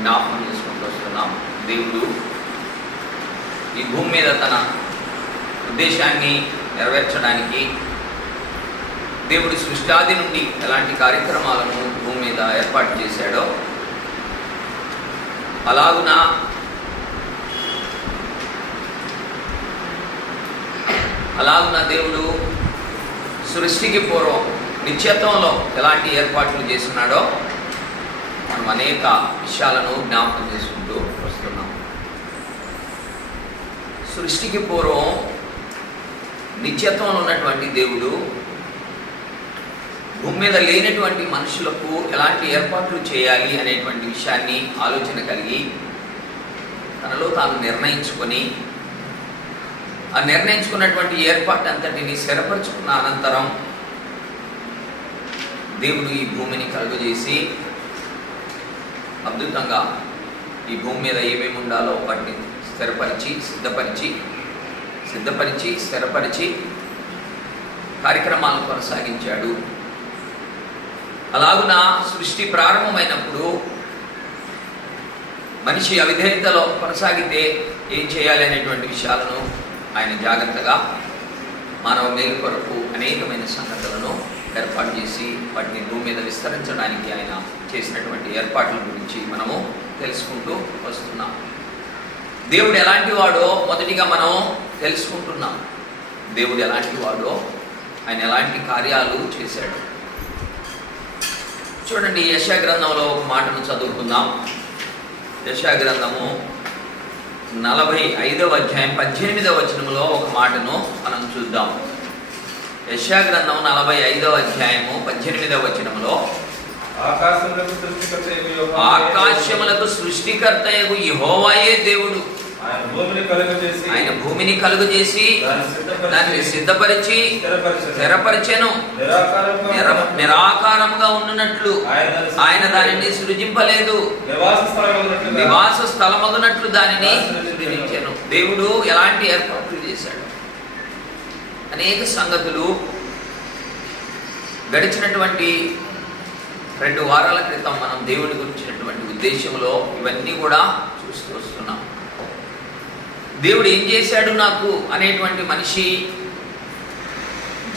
జ్ఞాపకం చేసుకుంటూ వస్తున్నాం. దేవుడు ఈ భూమి మీద తన ఉద్దేశాన్ని నెరవేర్చడానికి దేవుడు సృష్టాది నుండి ఎలాంటి కార్యక్రమాలను భూమి మీద ఏర్పాటు చేశాడో అలాగున దేవుడు సృష్టికి పూర్వం నిత్యత్వంలో ఎలాంటి ఏర్పాట్లు చేస్తున్నాడో మనం అనేక విషయాలను జ్ఞాపకం చేసుకుంటూ వస్తున్నాం. సృష్టికి పూర్వం నిత్యత్వంలో ఉన్నటువంటి దేవుడు భూమి మీద లేనటువంటి మనుషులకు ఎలాంటి ఏర్పాట్లు చేయాలి అనేటువంటి విషయాన్ని ఆలోచన కలిగి తనలో తాను నిర్ణయించుకున్నటువంటి ఏర్పాటు అంతటిని స్థిరపరచుకున్న అనంతరం దేవుడు ఈ భూమిని కలుగజేసి అద్భుతంగా ఈ భూమి మీద ఏమేమి ఉండాలో వాటిని స్థిరపరిచి కార్యక్రమాలను కొనసాగించాడు. అలాగున సృష్టి ప్రారంభమైనప్పుడు మనిషి అవిధేయతలో కొనసాగితే ఏం చేయాలి అనేటువంటి విషయాలను ఆయన జాగ్రత్తగా మానవ మేలు కొరకు అనేకమైన సంగతులను ఏర్పాటు చేసి వాటిని భూమి మీద విస్తరించడానికి ఆయన చేసినటువంటి ఏర్పాట్ల గురించి మనము తెలుసుకుంటూ వస్తున్నాం. దేవుడు ఎలాంటి వాడో మొదటిగా మనం తెలుసుకుంటున్నాం. దేవుడు ఎలాంటి వాడో, ఆయన ఎలాంటి కార్యాలు చేశాడు. చూడండి, యెషయా గ్రంథంలో ఒక మాటను చదువుకుందాం. యెషయా గ్రంథము 45వ అధ్యాయం 18వ వచనంలో ఒక మాటను మనం చూద్దాం. యెషయా గ్రంథం 45వ అధ్యాయము 18వ వచనంలో ఆకాశములకు సృష్టికర్తయగు యెహోవాయే దేవుడు, ఆయన భూమిని కలుగజేసి దాన్ని సిద్ధపరిచి స్థిరపరిచెను. నిరాకారముగా ఉన్నట్లు ఆయన దానిని సృజింపలేదు, నివాస స్థలమగునట్లు దానిని సృజించెను. దేవుడు ఎలాంటి ఏర్పాట్లు చేశాడు? అనేక సంగతులు గడిచినటువంటి 2 వారాల క్రితం మనం దేవుని గురించినటువంటి ఉద్దేశంలో ఇవన్నీ కూడా చూస్తూ వస్తున్నాం. దేవుడు ఏం చేశాడు నాకు అనేటువంటి మనిషి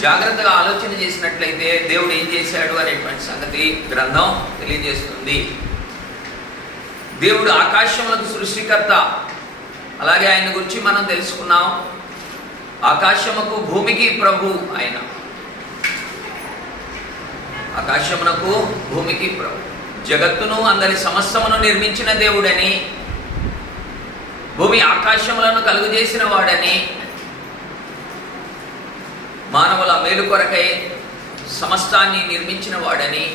జాగ్రత్తగా ఆలోచన చేసినట్లయితే దేవుడు ఏం చేశాడు అనేటువంటి సంగతి గ్రంథం తెలియజేస్తుంది. దేవుడు ఆకాశములకు సృష్టికర్త. అలాగే ఆయన గురించి మనం తెలుసుకున్నాం. ఆకాశముకు భూమికి ప్రభు ఆయన. ఆకాశమునకు భూమికి ప్రభు, జగత్తును అందరి సమస్తమును నిర్మించిన దేవుడని, భూమి ఆకాశములను కలుగజేసిన వాడని, మానవుల మేలు కొరకై సమస్తాన్ని నిర్మించిన వాడని,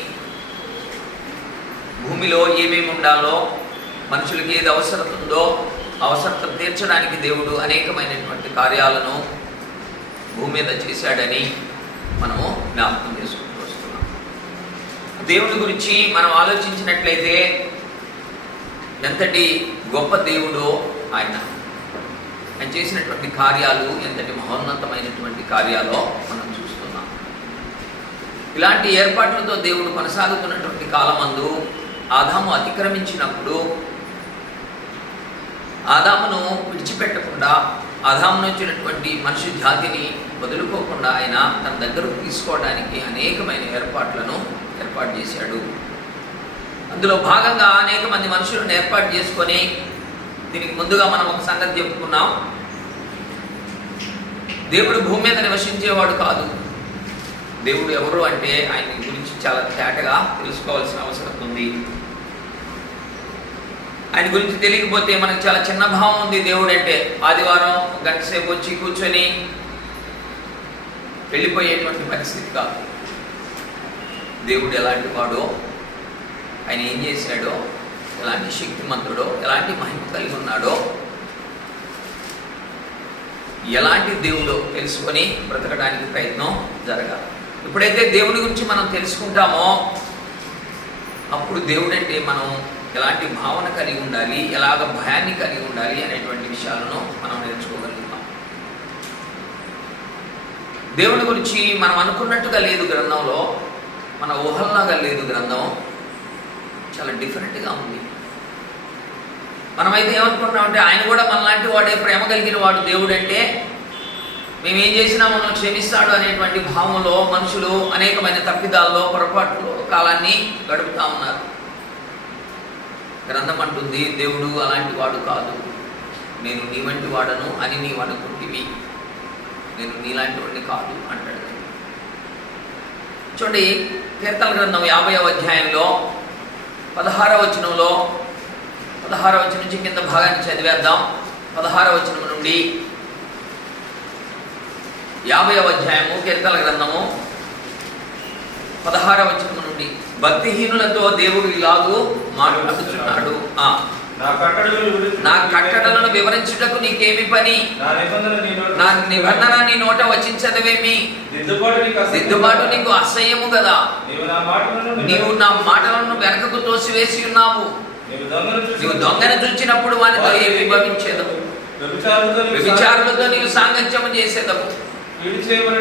భూమిలో ఏమేమి ఉండాలో, మనుషులకి ఏది అవసరం ఉందో అవసరత తీర్చడానికి దేవుడు అనేకమైనటువంటి కార్యాలను భూమి మీద చేశాడని మనము జ్ఞాపకం చేసుకుంటూ వస్తున్నాం. దేవుడి గురించి మనం ఆలోచించినట్లయితే ఎంతటి గొప్ప దేవుడో ఆయన చేసినటువంటి కార్యాలు ఎంతటి మహోన్నతమైనటువంటి కార్యాలో మనం చూస్తున్నాం. ఇలాంటి ఏర్పాట్లతో దేవుడు కొనసాగుతున్నటువంటి కాలమందు ఆదాము అతిక్రమించినప్పుడు ఆదామును విడిచిపెట్టకుండా, ఆదాము వచ్చినటువంటి మనిషి జాతిని వదులుకోకుండా ఆయన తన దగ్గరకు తీసుకోవడానికి అనేకమైన ఏర్పాటు చేశాడు. అందులో భాగంగా అనేక మంది మనుషులను ఏర్పాటు చేసుకొని, దీనికి ముందుగా మనం ఒక సంగతి చెప్పుకున్నాం. దేవుడు భూమి మీద నివసించేవాడు కాదు. దేవుడు ఎవరు అంటే ఆయన గురించి చాలా తేటగా తెలుసుకోవాల్సిన అవసరం ఉంది. ఆయన గురించి తెలియకపోతే మనకు చాలా చిన్న భావం ఉంది. దేవుడు అంటే ఆదివారం గంట సేపు వచ్చి కూర్చొని వెళ్ళిపోయేటువంటి పరిస్థితి కాదు. దేవుడు ఎలాంటి వాడో, ఆయన ఏం చేశాడో, ఎలాంటి శక్తిమంతుడో, ఎలాంటి మహిమ కలిగి ఉన్నాడో, ఎలాంటి దేవుడో తెలుసుకొని బ్రతకడానికి ప్రయత్నం జరగాలి. ఎప్పుడైతే దేవుడి గురించి మనం తెలుసుకుంటామో అప్పుడు దేవుడు అంటే మనం ఎలాంటి భావన కలిగి ఉండాలి, ఎలాగ భయాన్ని కలిగి ఉండాలి అనేటువంటి విషయాలను మనం నేర్చుకోగలుగుతాం. దేవుడి గురించి మనం అనుకున్నట్టుగా లేదు గ్రంథంలో, మన ఊహల్లాగా లేదు గ్రంథం. చాలా డిఫరెంట్గా ఉంది. మనమైతే ఏమనుకుంటున్నామంటే ఆయన కూడా మనలాంటి వాడే, ప్రేమ కలిగిన వాడు దేవుడు అంటే మేమేం చేసినా మనం క్షమిస్తాడు అనేటువంటి భావంలో మనుషులు అనేకమైన తప్పిదాల్లో, పొరపాట్లు కాలాన్ని గడుపుతా ఉన్నారు. గ్రంథం అంటుంది దేవుడు అలాంటి వాడు కాదు, నేను నీ వంటి వాడను అని నీవు అనుకుంటివి, నేను నీలాంటి వాడిని కాదు అంటాడు. చూడండి, కీర్తన గ్రంథం 50వ అధ్యాయంలో 16వ వచనంలో, 16వ వచనం నుంచి కింద భాగాన్ని చదివేద్దాం. 16వ వచనం నుండి 50వ అధ్యాయము కీర్తన గ్రంథము 16వ వచనం నుండి, భక్తిహీనులతో దేవుడు ఇలాగూ మాట్లాడుతున్నాడు, నా కట్టడలను వివరించుటకు నీకేమి పని, నా నిబంధన నీ నోట వచించదవేమి, దిద్దుబాటు నీకు అసహ్యము కదా, నీవు నా మాటలను వెనకకు తోసివేసి ఉన్నావు, నీవు దొంగను చూచినప్పుడు వానితో ఏమి భవించేదవు, వ్యభిచారులతో నీవు సాంగత్యము చేసేదవు,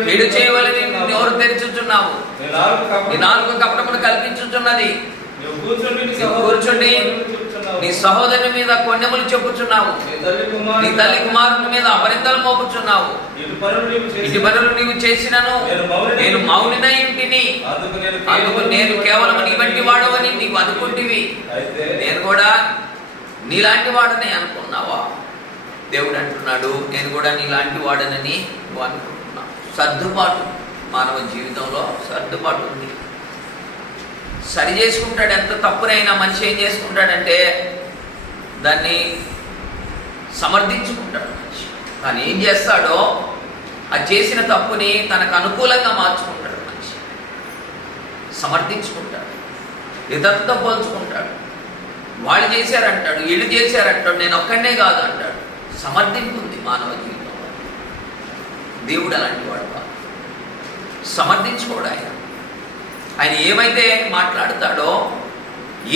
కీడు చేయవలని నోరు తెరుచుచున్నావు, నీ నాలుగు కపటమును కల్పించుచున్నది, కూర్చుండి నీ సహోదరుని మీద కొన్నెములు చెప్పుచున్నావు, నీ తల్లి కుమారుని మీద అపరిందలు మోపుచున్నావు, ఇటు పనులు నీవు చేసినను నేను మౌనినై ఇంటిని, అందుకు నేను కేవలం నీ వంటి వాడవని నీవు అనుకుంటివి, నేను కూడా నీలాంటి వాడని అనుకున్నావా? దేవుడు అంటున్నాడు, నేను కూడా నీలాంటి వాడనని నువ్వు అనుకుంటున్నావు. సర్దుబాటు, మానవ జీవితంలో సర్దుబాటు ఉంది. సరి చేసుకుంటాడు. ఎంత తప్పునైనా మనిషి ఏం చేసుకుంటాడంటే దాన్ని సమర్థించుకుంటాడు మనిషి. తను ఏం చేస్తాడో అది చేసిన తప్పుని తనకు అనుకూలంగా మార్చుకుంటాడు మనిషి, సమర్థించుకుంటాడు, ఇతరులతో పోల్చుకుంటాడు. వాళ్ళు చేశారంటాడు, వీళ్ళు చేశారంటాడు, నేను ఒక్కడే కాదు అంటాడు. సమర్థింపు ఉంది మానవ జీవితంలో. దేవుడు అలాంటి వాడు కాదు, సమర్థించుకోడు. ఆయన ఏమైతే మాట్లాడతాడో,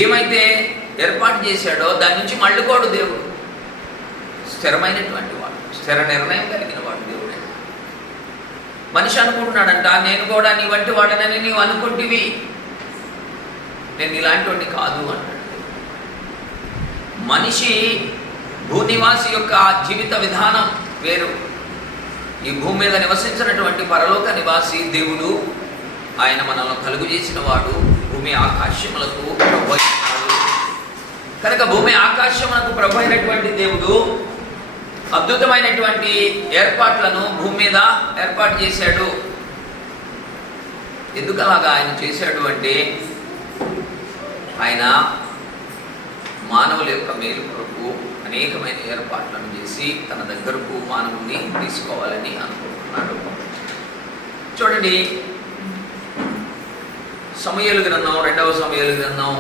ఏమైతే ఏర్పాటు చేశాడో దాని నుంచి మళ్ళుకోడు దేవుడు. స్థిరమైనటువంటి వాడు, స్థిర నిర్ణయం కలిగిన వాడు దేవుడే. మనిషి అనుకుంటున్నాడంట, నేను కూడా నీ వంటి వాడనని నీవు అనుకుంటివి, నేను ఇలాంటి వాడిని కాదు అన్నాడు. మనిషి భూనివాసి యొక్క జీవిత విధానం వేరు. ఈ భూమి మీద నివసించినటువంటి పరలోక నివాసి దేవుడు, ఆయన మనల్ని కలుగు చేసిన వాడు, భూమి ఆకాశములకు ప్రభు అయినాడు. కనుక భూమి ఆకాశములకు ప్రభు అయినటువంటి దేవుడు అద్భుతమైనటువంటి ఏర్పాట్లను భూమి మీద ఏర్పాటు చేశాడు. ఎందుకు అలాగా ఆయన చేశాడు అంటే, ఆయన మానవుల యొక్క మేలు కొరకు అనేకమైన ఏర్పాట్లను చేసి తన దగ్గరకు మానవుని తీసుకోవాలని అనుకుంటున్నాడు. చూడండి, సమూయేలు గ్రంథం 2వ సమూయేలు గ్రంథం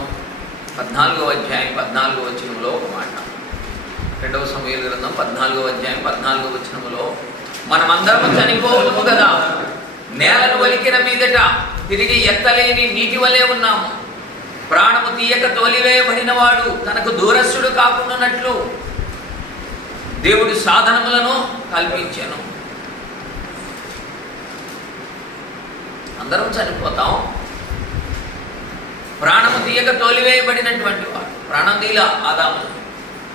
14వ అధ్యాయం 14వ వచనంలో ఒక మాట. 2వ సమూయేలు గ్రంథం 14వ అధ్యాయం 14వ వచనంలో, మనమందరము చనిపోవుము కదా, నేలను వలికిన మీదట తిరిగి ఎత్తలేని నీటి వలె ఉన్నాము, ప్రాణము తీయక తోలివేయబడిన వాడు తనకు దూరస్థుడు కాకుండానట్లు దేవుడి సాధనములను కల్పించాను. అందరం చనిపోతాం. ప్రాణము తీయక తోలివేయబడినటువంటి వాడు, ప్రాణం తీలా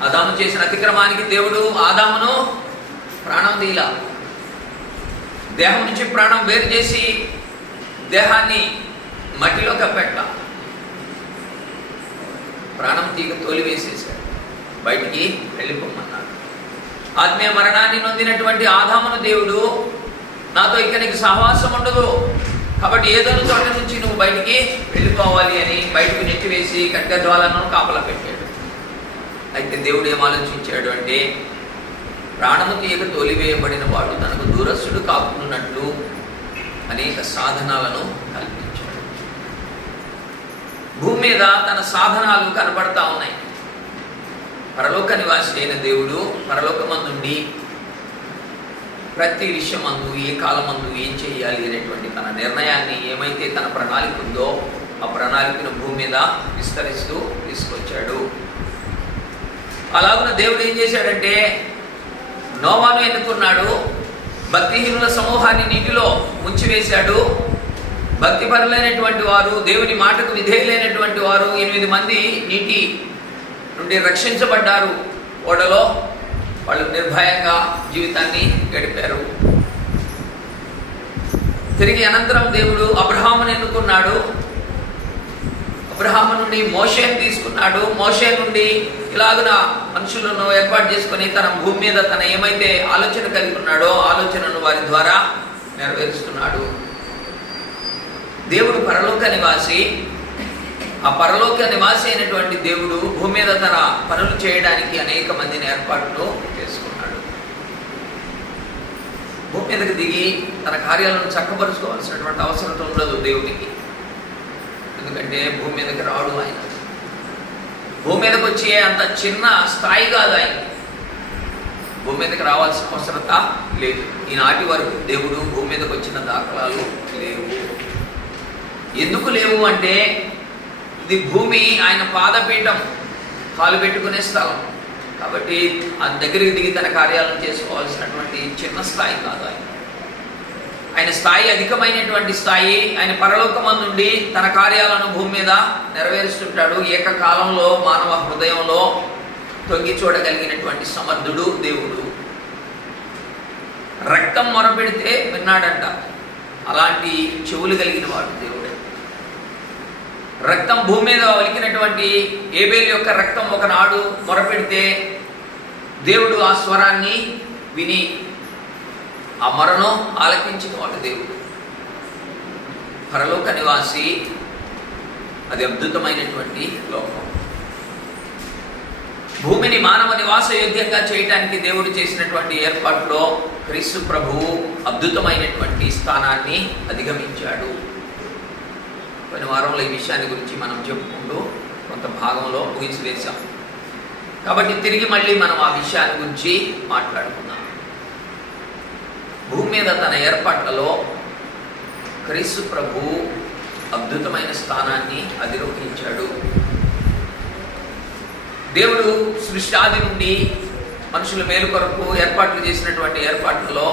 ఆదాము చేసిన అతిక్రమానికి దేవుడు ఆదామును ప్రాణం తీలా. దేహం నుంచి ప్రాణం వేరు చేసి దేహాన్ని మట్టిలో కప్పెట్ల, ప్రాణం తీగ తోలివేసేశాడు, బయటికి వెళ్ళిపోమన్నాడు. ఆత్మీయ మరణాన్ని నొందినటువంటి ఆదామును దేవుడు, నాతో ఇక నీకు సహవాసం ఉండదు కాబట్టి ఏదో చోట నుంచి నువ్వు బయటికి వెళ్ళిపోవాలి అని బయటకు నెట్టివేసి ఖడ్గజ్వాలను కాపలా పెట్టాడు. అయితే దేవుడు ఏం ఆలోచించాడు అంటే, ప్రాణము తీయక తోలివేయబడిన వాడు తనకు దూరస్థుడు కాకున్నట్లు అనేక సాధనాలను కల్పించాడు. భూమి మీద తన సాధనాలు కనబడతా ఉన్నాయి. పరలోక నివాసి అయిన దేవుడు పరలోకమందుండి ప్రతి విషయమందు ఏ కాలమందు ఏం చేయాలి అనేటువంటి తన నిర్ణయాన్ని, ఏమైతే తన ప్రణాళిక ఉందో ఆ ప్రణాళికను భూమి మీద విస్తరిస్తూ తీసుకొచ్చాడు. అలాగున దేవుడు ఏం చేశాడంటే, నోవాను ఎన్నుకున్నాడు, భక్తిహీనుల సమూహాన్ని నీటిలో ముంచివేశాడు. భక్తిపరులైనటువంటి వారు, దేవుని మాటకు విధేయులైనటువంటి వారు 8 మంది నీటి నుండి రక్షించబడ్డారు. ఓడలో వాళ్ళు నిర్భయంగా జీవితాన్ని గడిపారు. తిరిగి అనంతరం దేవుడు అబ్రహామును ఎన్నుకున్నాడు. అబ్రహాము నుండి మోషేను తీసుకున్నాడు. మోషే నుండి ఇలాగున మనుషులను ఏర్పాటు చేసుకొని తన భూమి మీద తన ఏమైతే ఆలోచన కలిగి ఉన్నాడో ఆలోచనను వారి ద్వారా నెరవేరుస్తున్నాడు. దేవుడు పరలోక నివాసి. ఆ పరలోక నివాసి అయినటువంటి దేవుడు భూమి మీద తన పనులు చేయడానికి అనేక మందిని ఏర్పాట్లు చేసుకున్నాడు. భూమి మీదకి దిగి తన కార్యాలను చక్కపరుచుకోవాల్సినటువంటి అవసరం ఉండదు దేవునికి. ఎందుకంటే భూమి మీదకి రాడు ఆయన. భూమి మీదకి వచ్చే అంత చిన్న స్థాయి కాదు ఆయన. భూమి మీదకి రావాల్సిన అవసరత లేదు. ఈనాటి వరకు దేవుడు భూమి మీదకి వచ్చిన దాఖలాలు లేవు. ఎందుకు లేవు అంటే ఇది భూమి ఆయన పాదపీఠం, కాలు పెట్టుకునే స్థలం. కాబట్టి ఆ దగ్గరికి దిగి తన కార్యాలను చేసుకోవాల్సినటువంటి చిన్న స్థాయి కాదు ఆయన. ఆయన స్థాయి అధికమైనటువంటి స్థాయి. ఆయన పరలోకమందు నుండి తన కార్యాలను భూమి మీద నెరవేరుస్తుంటాడు. ఏకకాలంలో మానవ హృదయంలో తొంగి చూడగలిగినటువంటి సమర్థుడు దేవుడు. రక్తం మొరపెడితే విన్నాడంట. అలాంటి చెవులు కలిగిన వాడు దేవుడు. రక్తం భూమి మీద ఒలికినటువంటి ఏబేలు యొక్క రక్తం ఒకనాడు మొరపెడితే దేవుడు ఆ స్వరాన్ని విని ఆ మొరను ఆలకించిన వాడు దేవుడు. పరలోక నివాసి. అది అద్భుతమైనటువంటి లోకం. భూమిని మానవ నివాస యోగ్యంగా చేయడానికి దేవుడు చేసినటువంటి ఏర్పాటులో క్రీస్తు ప్రభువు అద్భుతమైనటువంటి స్థానాన్ని అధిగమించాడు. పోయిన వారంలో ఈ విషయాన్ని గురించి మనం చెప్పుకుంటూ కొంత భాగంలో ముగించి వేశాం. కాబట్టి తిరిగి మళ్ళీ మనం ఆ విషయాన్ని గురించి మాట్లాడుకుందాం. భూమి మీద తన ఏర్పాట్లలో క్రీస్తు ప్రభువు అద్భుతమైన స్థానాన్ని అధిరోహించాడు. దేవుడు సృష్టి నుండి మనుషుల మేలు కొరకు ఏర్పాట్లు చేసినటువంటి ఏర్పాట్లలో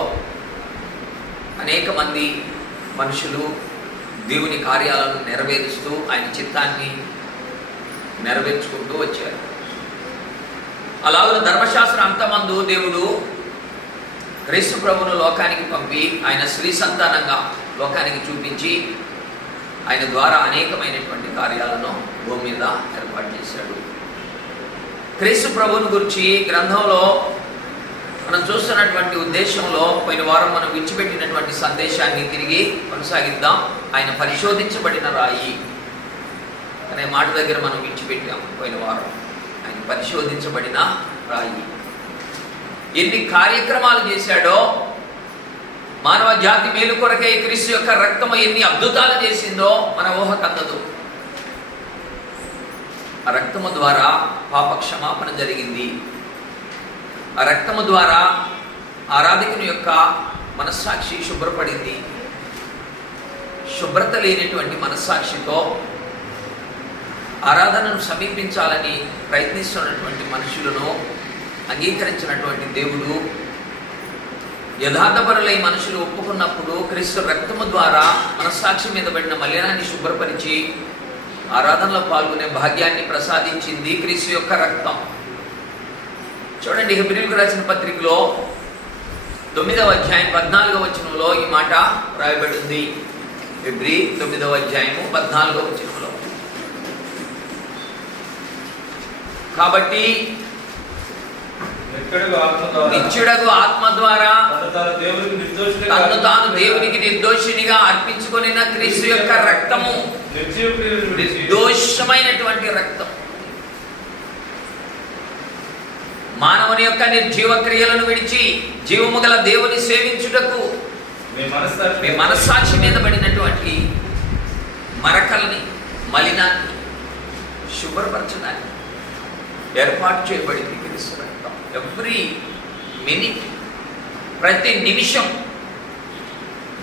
అనేక మంది మనుషులు దేవుని కార్యాలను నెరవేరుస్తూ ఆయన చిత్తాన్ని నెరవేర్చుకుంటూ వచ్చారు. అలాగే ధర్మశాస్త్ర అంతమందు దేవుడు క్రీస్తు ప్రభువును లోకానికి పంపి ఆయన స్త్రీ సంతానంగా లోకానికి చూపించి ఆయన ద్వారా అనేకమైనటువంటి కార్యాలను భూమి మీద ఏర్పాటు చేశాడు. క్రీస్తు ప్రభువుని గురించి గ్రంథంలో మనం చూస్తున్నటువంటి ఉద్దేశంలో పోయిన వారం మనం విడిచిపెట్టినటువంటి సందేశాన్ని తిరిగి కొనసాగిద్దాం. ఆయన పరిశోధించబడిన రాయి అనే మాట దగ్గర మనం విడిచిపెట్టాం పోయిన వారం. ఆయన పరిశోధించబడిన రాయి. ఎన్ని కార్యక్రమాలు చేశాడో, మానవ జాతి మేలు కొరకై క్రీస్తు యొక్క రక్తము ఎన్ని అద్భుతాలు చేసిందో మన ఊహకందదు. ఆ రక్తము ద్వారా పాప క్షమాపణ జరిగింది. ఆ రక్తము ద్వారా ఆరాధకుని యొక్క మనస్సాక్షి శుభ్రపడింది. శుభ్రత లేనటువంటి మనస్సాక్షితో ఆరాధనను సమీపించాలని ప్రయత్నిస్తున్నటువంటి మనుషులను అంగీకరించినటువంటి దేవుడు యథార్థపరులై మనుషులు ఒప్పుకున్నప్పుడు క్రీస్తు రక్తము ద్వారా మనస్సాక్షి మీద పడిన మలినాన్ని శుభ్రపరిచి ఆరాధనలో పాల్గొనే భాగ్యాన్ని ప్రసాదించింది క్రీస్తు యొక్క రక్తం. చూడండి, హెబ్రీయులకు రాసిన పత్రికలో 9వ అధ్యాయం 14వ వచనంలో ఈ మాట రాయబడి ఉంది. హెబ్రీ 9వ అధ్యాయము 14వ వచనంలో, కాబట్టి నిత్యుడగు ఆత్మ ద్వారా తను తాను దేవునికి నిర్దోషినిగా అర్పించుకొనిన క్రీస్తు యొక్క రక్తము నిర్దోషమైనటువంటి రక్తం. మానవుని యొక్క నిర్జీవ క్రియలను విడిచి జీవము గల దేవుని సేవించుటకు మీ మనస్సాక్షి మీద పడినటువంటి మరకల్ని, మలినాన్ని శుభ్రపరచడానికి ఏర్పాటు చేయబడింది క్రీస్తు రక్తం. ఎవ్రీ మినిట్, ప్రతి నిమిషం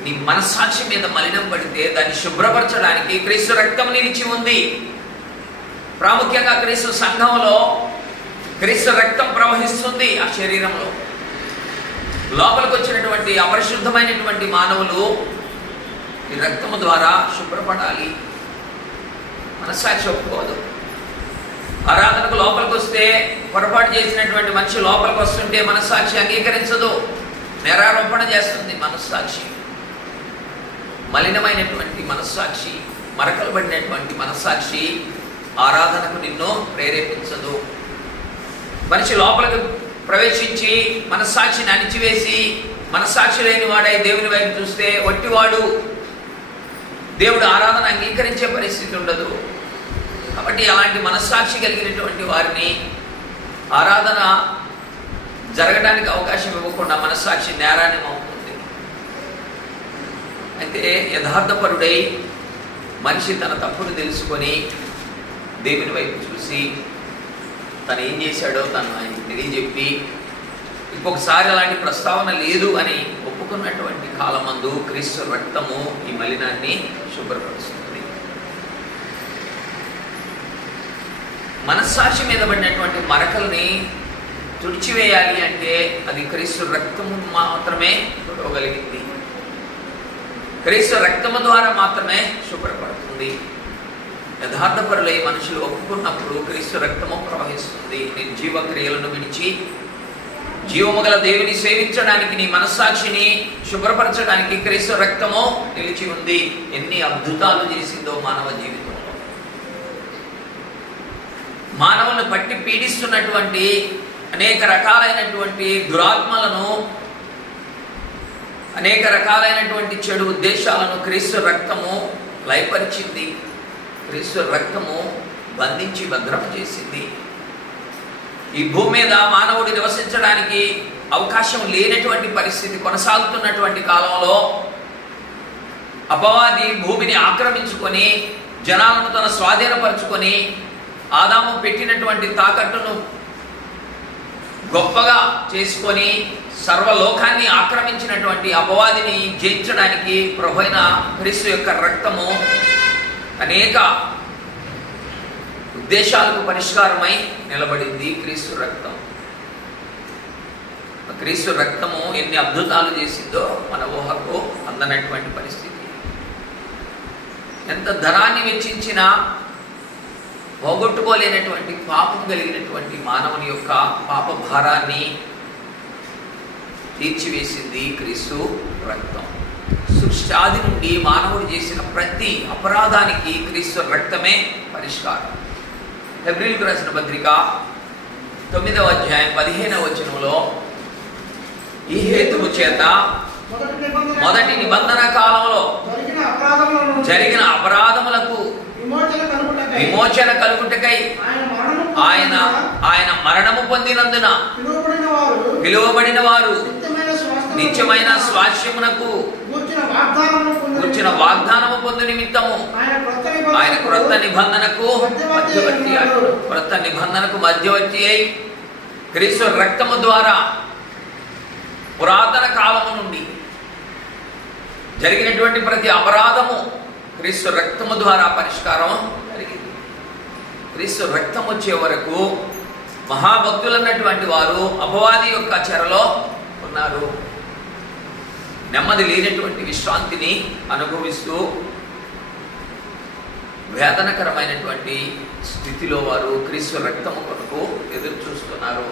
నీ మనస్సాక్షి మీద మలినం పడితే దాన్ని శుభ్రపరచడానికి క్రీస్తు రక్తం నిలిచి ఉంది. ప్రాముఖ్యంగా క్రీస్తు సంఘంలో క్రీస్తు రక్తం ప్రవహిస్తుంది. ఆ శరీరంలో లోపలికి వచ్చినటువంటి అపరిశుద్ధమైనటువంటి మానవులు ఈ రక్తము ద్వారా శుభ్రపడాలి. మనస్సాక్షి ఒప్పుకోదు. ఆరాధనకు లోపలికి వస్తే చూస్తే పొరపాటు చేసినటువంటి మనిషి లోపలికి వస్తుంటే మనస్సాక్షి అంగీకరించదు, నేరారోపణ చేస్తుంది. మనస్సాక్షి మలినమైనటువంటి మనస్సాక్షి, మరకలు పడినటువంటి మనస్సాక్షి ఆరాధనకు నిన్ను ప్రేరేపించదు. మనిషి లోపలికి ప్రవేశించి మనస్సాక్షిని అణిచివేసి మనస్సాక్షి లేని వాడై దేవుని వైపు చూస్తే వట్టివాడు, దేవుడు ఆరాధన అంగీకరించే పరిస్థితి ఉండదు. కాబట్టి అలాంటి మనస్సాక్షి కలిగినటువంటి వారిని ఆరాధన జరగడానికి అవకాశం ఇవ్వకుండా మనస్సాక్షి నేరాన్ని మోపుతుంది. అయితే యథార్థపరుడై మనిషి తన తప్పును తెలుసుకొని దేవుని వైపు చూసి తను ఏం చేశాడో తను ఆయనకు తెలియజెప్పి ఇంకొకసారి అలాంటి ప్రస్తావన లేదు అని ఒప్పుకున్నటువంటి కాలమందు క్రీస్తు రక్తము ఈ మలినాన్ని శుభ్రపరుస్తుంది. మనస్సాక్షి మీద పడినటువంటి మరకల్ని తుడిచివేయాలి అంటే అది క్రీస్తు రక్తము మాత్రమే తుడవగలిగింది. క్రీస్తు రక్తము ద్వారా మాత్రమే శుభ్రపడుతుంది. యథార్థపరులై మనుషులు ఒప్పుకున్నప్పుడు క్రీస్తు రక్తము ప్రవహిస్తుంది. నిర్జీవ క్రియలను విడిచి జీవము గల దేవుని సేవించడానికి, నీ మనస్సాక్షిని శుభ్రపరచడానికి క్రీస్తు రక్తము నిలిచి ఉంది. ఎన్ని అద్భుతాలు చేసిందో మానవ జీవితంలో. మానవులను పట్టి పీడిస్తున్నటువంటి అనేక రకాలైనటువంటి దురాత్మలను, అనేక రకాలైనటువంటి చెడు ఉద్దేశాలను క్రీస్తు రక్తము లయపరిచింది. క్రీస్తు రక్తము బంధించి భద్రం చేసింది. ఈ భూమి మీద మానవుడు నివసించడానికి అవకాశం లేనటువంటి పరిస్థితి కొనసాగుతున్నటువంటి కాలంలో అపవాది భూమిని ఆక్రమించుకొని జనాలను తన స్వాధీనపరుచుకొని ఆదాము పెట్టినటువంటి తాకట్టును గొప్పగా చేసుకొని సర్వలోకాన్ని ఆక్రమించినటువంటి అపవాదిని జయించడానికి ప్రభువైన క్రీస్తు యొక్క రక్తము అనేక ఉద్దేశాలకు పరిష్కారమై నిలబడింది. క్రీస్తు రక్తం, క్రీస్తు రక్తము ఎన్ని అద్భుతాలు చేసిందో మన ఊహకు అందనటువంటి పరిస్థితి. ఎంత ధనాన్ని వెచ్చించినా పోగొట్టుకోలేనటువంటి పాపం కలిగినటువంటి మానవుని యొక్క పాప భారాన్ని తీర్చివేసింది క్రీస్తు రక్తం. సృష్టాది నుండి మానవుడు చేసిన ప్రతి అపరాధానికి క్రీస్తు రక్తమే పరిష్కారం. హెబ్రీయులకు రాసిన పత్రిక 9వ అధ్యాయం 15వ వచనంలో ఈ హేతువు చేత మొదటి నిబంధన కాలంలో జరిగిన అపరాధములకు విమోచన కలుగుటకై ఆయన మరణము పొందినందున పిలువబడిన వారు నిత్యమైన స్వాస్యమునకు కూర్చిన వాగ్దానము పొందు నిమిత్తము ఆయన క్రొత్త నిబంధనకు మధ్యవర్తి అయి క్రీస్తు రక్తము ద్వారా పురాతన కాలము నుండి జరిగినటువంటి ప్రతి అపరాధము క్రీస్తు రక్తము ద్వారా పరిష్కారం జరిగింది. క్రీస్తు రక్తం వచ్చే వరకు మహాభక్తులన్నటువంటి వారు అపవాది యొక్క చెరలో ఉన్నారు. నెమ్మది లేనటువంటి విశ్రాంతిని అనుభవిస్తూ వేదనకరమైనటువంటి స్థితిలో వారు క్రీస్తు రక్తము కొరకు ఎదురు చూస్తున్నారు.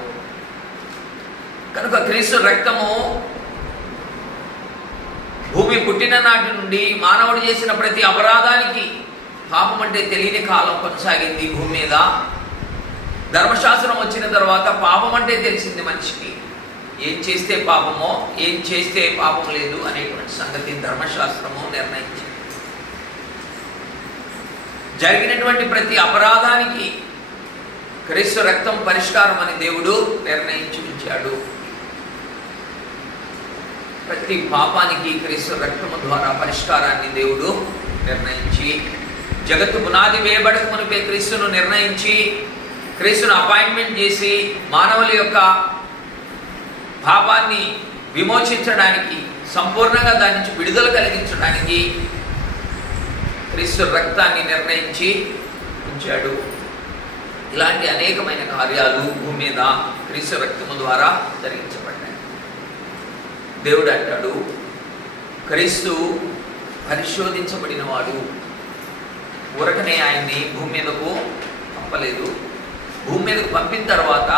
కనుక క్రీస్తు రక్తము భూమి పుట్టిన నాటి నుండి మానవుడు చేసిన ప్రతి అపరాధానికి, పాపం అంటే తెలియని కాలం కొనసాగింది భూమి మీద. ధర్మశాస్త్రం వచ్చిన తర్వాత పాపం అంటే తెలిసింది మనిషికి. ఏం చేస్తే పాపమో, ఏం చేస్తే పాపం లేదు అనేటువంటి సంగతి ధర్మశాస్త్రము నిర్ణయించింది. జరిగినటువంటి ప్రతి అపరాధానికి క్రీస్తు రక్తం పరిష్కారం అని దేవుడు నిర్ణయించి ఉంచాడు. ప్రతి పాపానికి క్రీస్తు రక్తము ద్వారా పరిష్కారాన్ని దేవుడు నిర్ణయించి, జగత్తు పునాది వేయబడక మునిపే క్రీస్తును నిర్ణయించి, క్రీస్తును అపాయింట్మెంట్ చేసి మానవుల యొక్క పాపాన్ని విమోచించడానికి, సంపూర్ణంగా దాని నుంచి విడుదల కలిగించడానికి క్రీస్తు రక్తాన్ని నిర్ణయించి ఉంచాడు. ఇలాంటి అనేకమైన కార్యాలు భూమి మీద క్రీస్తు రక్తము ద్వారా జరిగించబడ్డాయి. దేవుడు అంటాడు, క్రీస్తు పరిశోధించబడిన వాడు, ఊరకనే ఆయన్ని భూమి మీదకు పంపలేదు. భూమి మీదకు పంపిన తర్వాత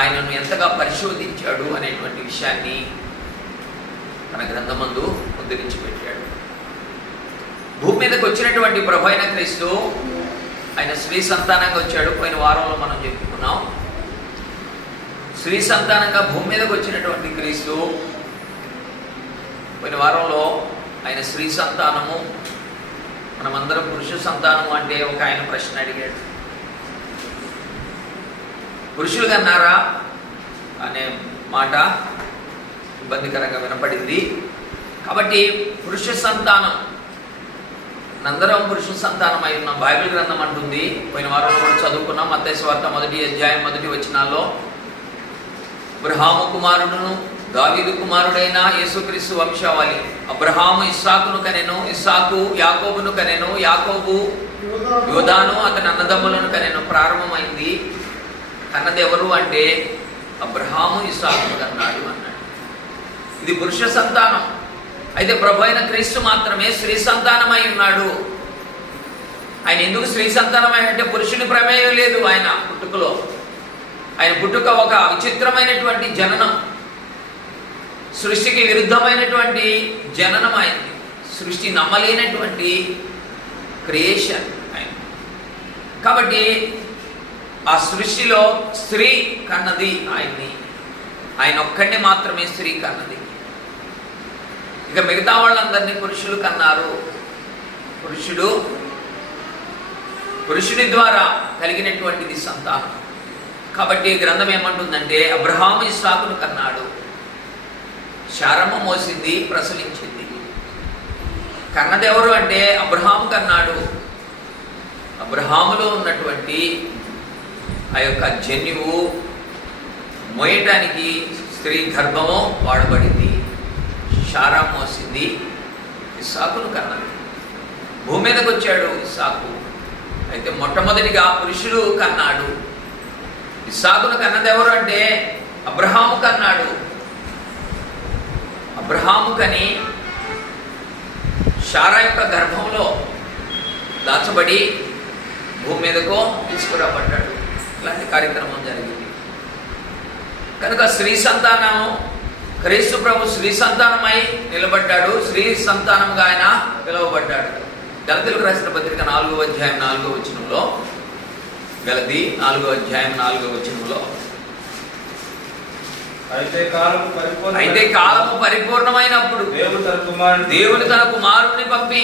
ఆయనను ఎంతగా పరిశోధించాడు అనేటువంటి విషయాన్ని తన గ్రంథమందు ముద్రించి పెట్టాడు. భూమి మీదకి వచ్చినటువంటి ప్రభు అయిన క్రీస్తు ఆయన స్త్రీ సంతానంగా వచ్చాడు. పోయిన వారంలో మనం చెప్పుకున్నాం. స్త్రీ సంతానంగా భూమి మీదకి వచ్చినటువంటి క్రీస్తు పోయిన వారంలో ఆయన స్త్రీ సంతానము, మనమందరం పురుష సంతానము అంటే ఒక ఆయన ప్రశ్న అడిగాడు. పురుషులు కన్నారా అనే మాట ఇబ్బందికరంగా వినపడింది. కాబట్టి పురుష సంతానం, నందరం పురుష సంతానం అయి ఉన్న బైబిల్ గ్రంథం అంటుంది. పోయిన వారంలో కూడా చదువుకున్నాం. మత్తయి సువార్త 1వ అధ్యాయం 1వ వచనాల్లో అబ్రహాము కుమారుడును దావీదు కుమారుడైన యేసుక్రీస్తు వంశావళి. అబ్రహాము ఇస్సాకును కనెను, ఇస్సాకు యాకోబును కనెను, యాకోబు యోదాను అతని అన్నదమ్ములను కనెను. ప్రారంభమైంది. కన్నది ఎవరు అంటే అబ్రహాము ఇస్సాకును కన్నాడు అన్నాడు. ఇది పురుష సంతానం. అయితే ప్రభు అయిన క్రీస్తు మాత్రమే స్త్రీ సంతానమై ఉన్నాడు. ఆయన ఎందుకు స్త్రీ సంతానమై అంటే పురుషుని ప్రమేయం లేదు ఆయన పుట్టుకలో. ఆయన పుట్టుక ఒక విచిత్రమైనటువంటి జననం, సృష్టికి విరుద్ధమైనటువంటి జననం అయింది. సృష్టి నమ్మలేనటువంటి క్రియేషన్ అయింది. కాబట్టి ఆ సృష్టిలో స్త్రీ కన్నది ఆయన్ని. ఆయన ఒక్కడిని మాత్రమే స్త్రీ కన్నది. ఇక మిగతా వాళ్ళందరినీ పురుషులు కన్నారు. పురుషుడి ద్వారా కలిగినటువంటిది సంతానం. కాబట్టి గ్రంథం ఏమంటుందంటే అబ్రహాము ఇస్సాకును కన్నాడు. శారమ్మ మోసింది, ప్రసవించింది. కన్నది ఎవరు అంటే అబ్రహాము కన్నాడు. అబ్రహాములో ఉన్నటువంటి ఆ యొక్క జన్యువు మోయటానికి స్త్రీ గర్భము వాడబడింది. శారా మోసింది, ఇస్సాకును కన్నది. భూమి మీదకి వచ్చాడు ఇస్సాకు. అయితే మొట్టమొదటిగా పురుషుడు కన్నాడు. ఇస్సాకును కన్నది ఎవరు అంటే అబ్రహాము కన్నాడు. అబ్రహాము కని శారా యొక్క గర్భంలో దాచబడి భూమి మీదకు తీసుకురాబడ్డాడు. ఇలాంటి కార్యక్రమం జరిగింది. కనుక స్త్రీ సంతానం, క్రీస్తు ప్రభు స్త్రీ సంతానమై నిలబడ్డాడు. స్త్రీ సంతానంగా ఆయన పిలువబడ్డాడు. గలతీయులకు రాసిన పత్రిక 4వ అధ్యాయం 4వ వచనంలో, గలతీ 4వ అధ్యాయం 4వ వచనంలో అయితే కాలము పరిపూర్ణమైనప్పుడు దేవుడు తన కుమారుడిని పంపి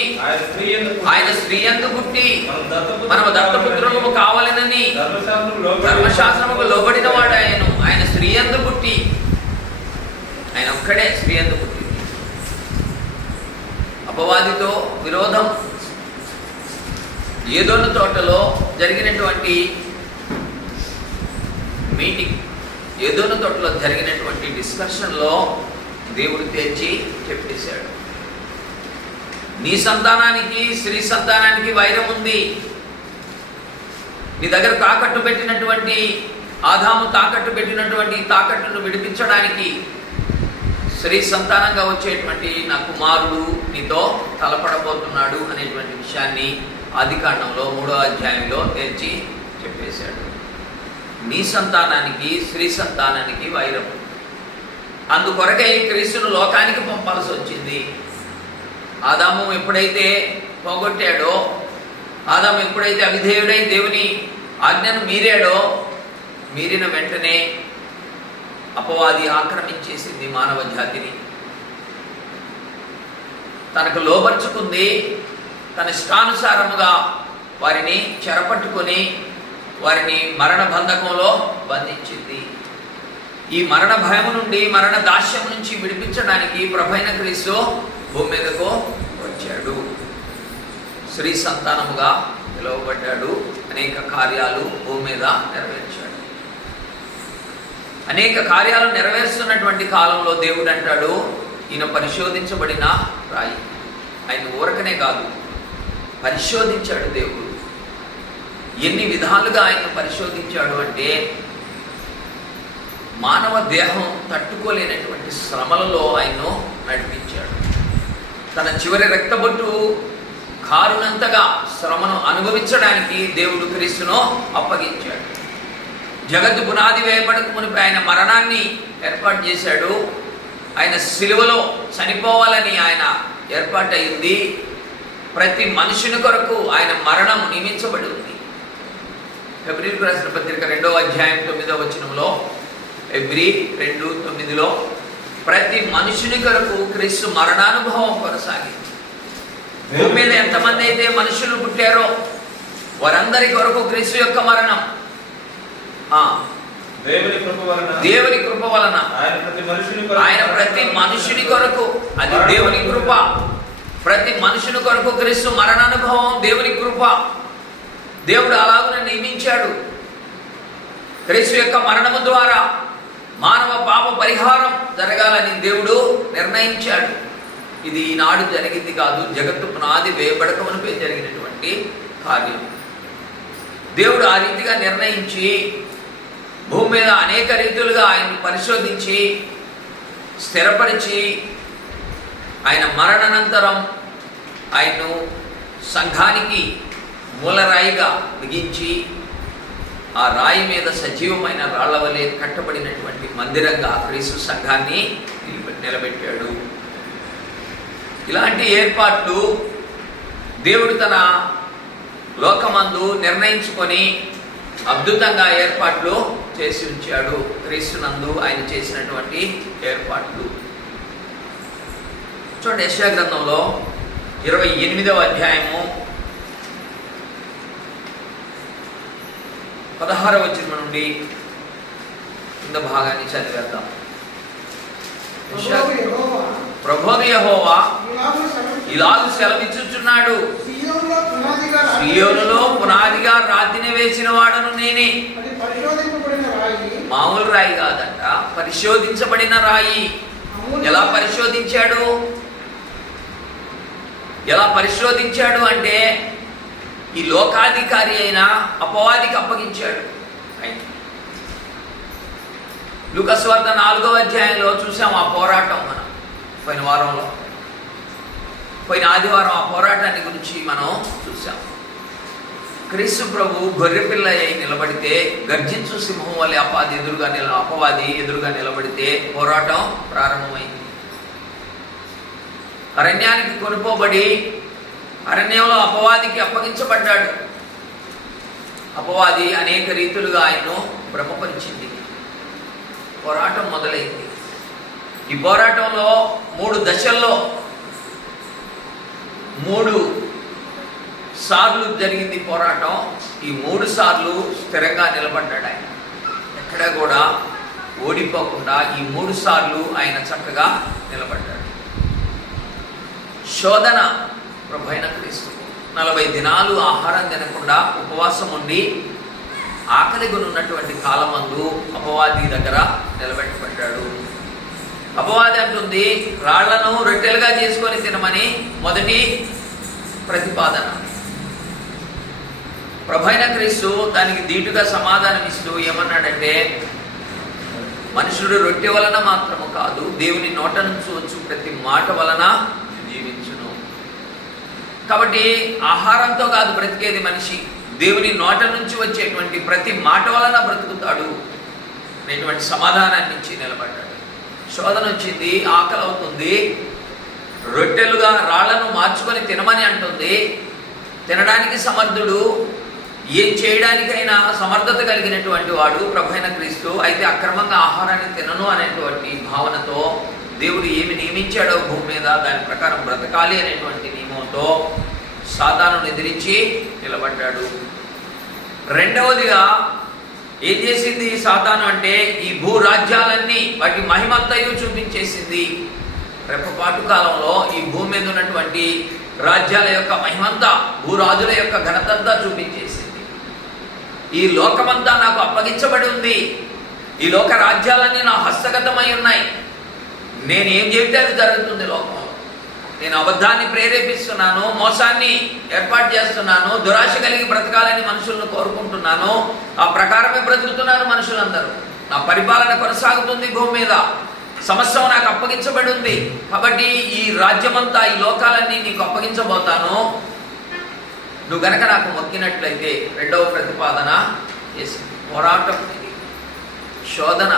ఆయన స్త్రీ యందు పుట్టి మనము దత్తపుత్రులము కావాలనని ధర్మశాస్త్రముకు లోబడిన వాడు ఆయన స్త్రీ యందు పుట్టి, ఆయన ఒక్కడే స్త్రీ యందు పుట్టి. అపవాదితో విరోధం ఏదోను తోటలో జరిగినటువంటి మీటింగ్, ఏదోను తోటలో జరిగినటువంటి డిస్కషన్లో దేవుడు తేల్చి చెప్పేశాడు, నీ సంతానానికి స్త్రీ సంతానానికి వైరం ఉంది. నీ దగ్గర తాకట్టు పెట్టినటువంటి ఆదాము తాకట్టు పెట్టినటువంటి తాకట్టును విడిపించడానికి స్త్రీ సంతానంగా వచ్చేటువంటి నా కుమారుడు నీతో తలపడబోతున్నాడు అనేటువంటి విషయాన్ని ఆదికాండంలో 3వ అధ్యాయంలో తేల్చి చెప్పేశాడు. నీ సంతానానికి స్త్రీ సంతానానికి వైరం. అందుకొరకై క్రీస్తును లోకానికి పంపాల్సి వచ్చింది. ఆదాము ఎప్పుడైతే పోగొట్టాడో, ఆదాము ఎప్పుడైతే అవిధేయుడై దేవుని ఆజ్ఞను మీరిన వెంటనే అపవాది ఆక్రమించేసింది మానవ జాతిని. తనకు లోబర్చుకుంది. తన ఇష్టానుసారముగా వారిని చెరపట్టుకొని వారిని మరణ బంధకంలో బంధించింది. ఈ మరణ భయం నుండి, మరణ దాస్యం నుంచి విడిపించడానికి ప్రభైన క్రీస్తు భూమి మీదకు వచ్చాడు. స్త్రీ సంతానముగా పిలువబడ్డాడు. అనేక కార్యాలు భూమి మీద నెరవేర్చాడు. అనేక కార్యాలు నెరవేరుస్తున్నటువంటి కాలంలో దేవుడు అంటాడు, ఈయన పరిశోధించబడిన రాయి. ఆయన ఊరకనే కాదు, పరిశోధించాడు దేవుడు. ఎన్ని విధాలుగా ఆయన పరిశోధించాడు అంటే, మానవ దేహం తట్టుకోలేనటువంటి శ్రమలలో ఆయన్ను నడిపించాడు. తన చివరి రక్తబొట్టు కారునంతగా శ్రమను అనుభవించడానికి దేవుడు క్రీస్తును అప్పగించాడు. జగత్తు పునాది వేయబడక మునిపి ఆయన మరణాన్ని ఏర్పాటు చేశాడు. ఆయన సిలువలో చనిపోవాలని ఆయన ఏర్పాటయింది. ప్రతి మనుషుని కొరకు ఆయన మరణం నియమించబడి ఉంది. హెబ్రీయులకు రాసిన పత్రిక 2వ అధ్యాయం 9వ వచనంలో, హెబ్రీ 2:9లో ప్రతి మనుషుని కొరకు క్రీస్తు మరణానుభవం కొనసాగింది. భూమి మీద ఎంతమంది అయితే మనుషులు పుట్టారో వారందరి కొరకు క్రీస్తు యొక్క మరణం దేవుని కృప వలన ఆయన ప్రతి మనుషుని కొరకు, అది దేవుని కృప. ప్రతి మనుషుని కొరకు క్రీస్తు మరణానుభవం దేవుని కృప. దేవుడు అలాగున నియమించాడు. క్రీస్తు యొక్క మరణము ద్వారా మానవ పాప పరిహారం జరగాలని దేవుడు నిర్ణయించాడు. ఇది ఈనాడు జరిగింది కాదు, జగత్తు పునాది వేయబడక మునిపే జరిగినటువంటి కార్యం. దేవుడు ఆ రీతిగా నిర్ణయించి భూమి మీద అనేక రీతులుగా ఆయన్ని పరిశోధించి స్థిరపరిచి ఆయన మరణానంతరం ఆయన్ను సంఘానికి మూలరాయిగా బిగించి ఆ రాయి మీద సజీవమైన రాళ్ల వలె కట్టబడినటువంటి మందిరంగా క్రీస్తు సంఘాన్ని నిలబెట్టాడు. ఇలాంటి ఏర్పాట్లు దేవుడు తన లోకమందు నిర్ణయించుకొని అద్భుతంగా ఏర్పాట్లు చేసి ఉంచాడు. క్రీస్తునందు ఆయన చేసినటువంటి ఏర్పాట్లు చూడండి. యెషయా గ్రంథంలో 28వ అధ్యాయము 16వ వచనం నుండి కింద భాగాన్ని చదివేద్దాం. ప్రభువు యెహోవా ఇలాగు సెలవిచ్చుచున్నాడు, సీయోనులో పునాదిగా రాతిని వేసిన వాడను నేనే. మామూలు రాయి కాదంట, పరిశోధించబడిన రాయి. ఎలా పరిశోధించాడు? ఎలా పరిశోధించాడు అంటే ఈ లోకాధికారి అయిన అపవాదికి అప్పగించాడు. లూకా సువార్త 4వ అధ్యాయంలో చూసాం ఆ పోరాటం. మనం పోయిన వారంలో, పోయిన ఆదివారం ఆ పోరాటాన్ని గురించి మనం చూసాం. క్రీస్తు ప్రభు గొర్రెపిల్ల అయి నిలబడితే, గర్జించు సింహం వల్ల అపవాది ఎదురుగా నిలబడితే పోరాటం ప్రారంభమైంది. అరణ్యానికి కొనుపోబడి అరణ్యంలో అపవాదికి అప్పగించబడ్డాడు. అపవాది అనేక రీతులుగా ఆయన్ను భ్రమపరిచింది. పోరాటం మొదలైంది. ఈ పోరాటంలో 3 దశల్లో 3 సార్లు జరిగింది పోరాటం. ఈ 3 సార్లు స్థిరంగా నిలబడ్డాడు ఆయన. ఎక్కడ కూడా ఓడిపోకుండా ఈ 3 సార్లు ఆయన చక్కగా నిలబడ్డాడు. శోధన ప్రభు అయిన క్రీస్తు 40 దినాలు ఆహారం తినకుండా ఉపవాసం ఉండి ఆకలిగొనున్నటువంటి కాలమందు అపవాది దగ్గర నిలబెట్టబడ్డాడు. అపవాది అంటుంది, రాళ్లను రొట్టెలుగా చేసుకొని తినమని మొదటి ప్రతిపాదన. ప్రభు అయిన క్రీస్తు దానికి దీటుగా సమాధానం ఇస్తూ ఏమన్నాడంటే, మనుషుడు రొట్టె వలన మాత్రము కాదు, దేవుని నోట నుంచి వచ్చు ప్రతి మాట వలన జీవించును. కాబట్టి ఆహారంతో కాదు బ్రతికేది మనిషి, దేవుని నోట నుంచి వచ్చేటువంటి ప్రతి మాట వలన బ్రతుకుతాడు అనేటువంటి సమాధానాన్ని ఇచ్చి నిలబడ్డాడు. శోధన వచ్చింది, ఆకలి అవుతుంది, రొట్టెలుగా రాళ్లను మార్చుకొని తినమని అంటుంది. తినడానికి సమర్థుడు, ఏం చేయడానికైనా సమర్థత కలిగినటువంటి వాడు ప్రభు అయిన క్రీస్తు. అయితే అక్రమంగా ఆహారాన్ని తినను అనేటువంటి భావనతో దేవుడు ఏమి నియమించాడో భూమి మీద దాని ప్రకారం బ్రతకాలి అనేటువంటి నియమంతో సాతానును ఎదిరించి నిలబడ్డాడు. రెండవదిగా ఏం చేసింది సాతాను అంటే, ఈ భూ రాజ్యాలన్నీ వాటి మహిమంతయు చూపించేసింది. రెప్పపాటు కాలంలో ఈ భూమి మీద ఉన్నటువంటి రాజ్యాల యొక్క మహిమంతా, భూరాజుల యొక్క ఘనతంతా చూపించేసింది. ఈ లోకమంతా నాకు అప్పగించబడి ఉంది, ఈ లోక రాజ్యాలన్నీ నా హస్తగతమై ఉన్నాయి, నేనేం చెబితే అది జరుగుతుంది లోకంలో. నేను అబద్ధాన్ని ప్రేరేపిస్తున్నాను, మోసాన్ని ఏర్పాటు చేస్తున్నాను, దురాశ కలిగి బ్రతకాలని మనుషులను కోరుకుంటున్నాను, ఆ ప్రకారమే బ్రతుకుతున్నారు మనుషులందరూ. నా పరిపాలన కొనసాగుతుంది భూమి మీద, సమస్తం నాకు అప్పగించబడి ఉంది. కాబట్టి ఈ రాజ్యమంతా, ఈ లోకాలన్నీ నీకు అప్పగించబోతాను, నువ్వు గనక నాకు మొక్కినట్లయితే రెండవ ప్రతిపాదన చేసింది. పోరాటం ఇది, శోధన,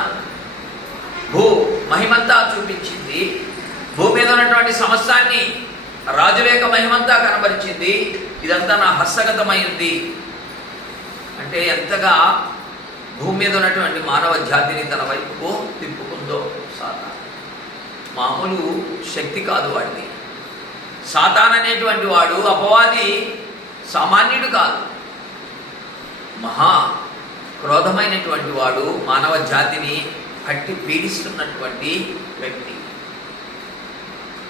భూ మహిమంతా చూపించింది. భూమి మీద ఉన్నటువంటి సమస్తాన్ని రాజుల యొక్క మహిమంతా కనబరిచింది. ఇదంతా నా హస్తగతమైంది అంటే ఎంతగా భూమి మీద ఉన్నటువంటి మానవ జాతిని తన వైపుకు తిప్పుకుందో సాతాను. మామూలు శక్తి కాదు వాడిది. సాతాన్ అనేటువంటి వాడు, అపవాది సామాన్యుడు కాదు. మహా క్రోధమైనటువంటి వాడు, మానవ జాతిని కట్టి పీడిస్తున్నటువంటి వ్యక్తి.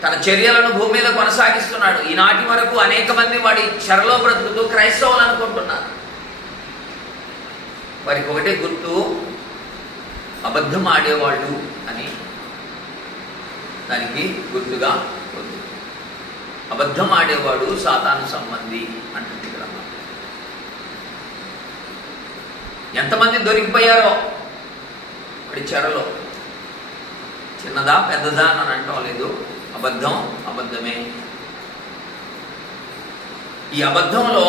తన చర్యలను భూమి మీద కొనసాగిస్తున్నాడు. ఈనాటి వరకు అనేక మంది వాడి చెరలో బ్రతుకుతూ క్రైస్తవులు అనుకుంటున్నారు. వారికి ఒకటే గుర్తు, అబద్ధం ఆడేవాళ్ళు అని దానికి గుర్తుగా ఉంది. అబద్ధం ఆడేవాడు సాతాను సంబంధి అంటుంది గ్రంథం. ఎంతమంది దొరికిపోయారో వాడి చెరలో. చిన్నదా పెద్దదా అని అంటాం లేదు, అబద్ధం అబద్ధమే. ఈ అబద్ధంలో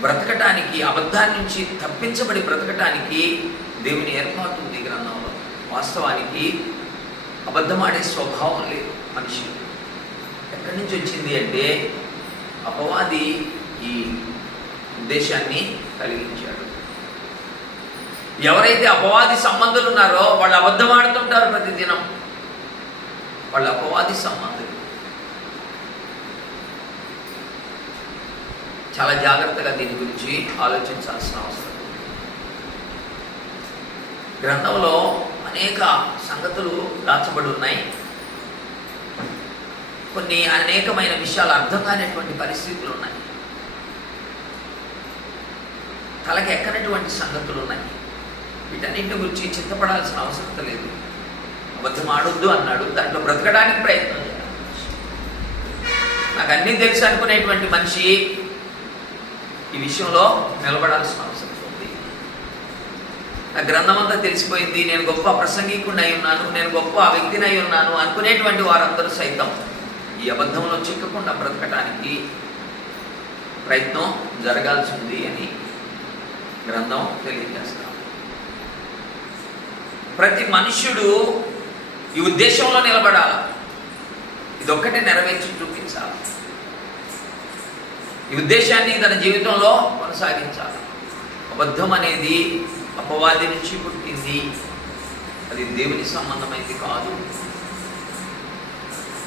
బ్రతకటానికి, అబద్ధాన్ని నుంచి తప్పించబడి బ్రతకటానికి దేవుని ఏర్పాటు ఉంది గ్రంథంలో. వాస్తవానికి అబద్ధమాడే స్వభావం లేదు మనిషి. ఎక్కడి నుంచి వచ్చింది అంటే అపవాది ఈ ఉద్దేశాన్ని కలిగించాడు. ఎవరైతే అపవాది సంబంధులు ఉన్నారో వాళ్ళు అబద్ధం ఆడుతుంటారు ప్రతిదినం. వాళ్ళు అపవాది సంబంధులు. చాలా జాగ్రత్తగా దీని గురించి ఆలోచించాల్సిన అవసరం. గ్రంథంలో అనేక సంగతులు దాచబడి ఉన్నాయి. కొన్ని అనేకమైన విషయాలు అర్థం కానిటువంటి పరిస్థితులు ఉన్నాయి. తలకి ఎక్కనటువంటి సంగతులు ఉన్నాయి. వీటన్నింటి గురించి చింతపడాల్సిన అవసరం లేదు. అబద్ధం ఆడొద్దు అన్నాడు, దాంట్లో బ్రతకడానికి ప్రయత్నం చేయాలి. నాకు అన్నీ తెలుసు అనుకునేటువంటి మనిషి ఈ విషయంలో నిలబడాల్సిన అవసరం ఉంది. నా గ్రంథం అంతా తెలిసిపోయింది, నేను గొప్ప ప్రసంగికుడిని అయి ఉన్నాను, నేను గొప్ప వ్యక్తిని అయి ఉన్నాను అనుకునేటువంటి వారందరూ సైతం ఈ అబద్ధంలో చిక్కకుండా బ్రతకటానికి ప్రయత్నం జరగాల్సి ఉంది అని గ్రంథం తెలియజేస్తాం. ప్రతి మనుష్యుడు ఈ ఉద్దేశంలో నిలబడాలి. ఇదొక్కటే నెరవేర్చి చూపించాలి. ఈ ఉద్దేశాన్ని తన జీవితంలో కొనసాగించాలి. అబద్ధం అనేది అపవాది నుంచి పుట్టింది, అది దేవుని సంబంధమైంది కాదు.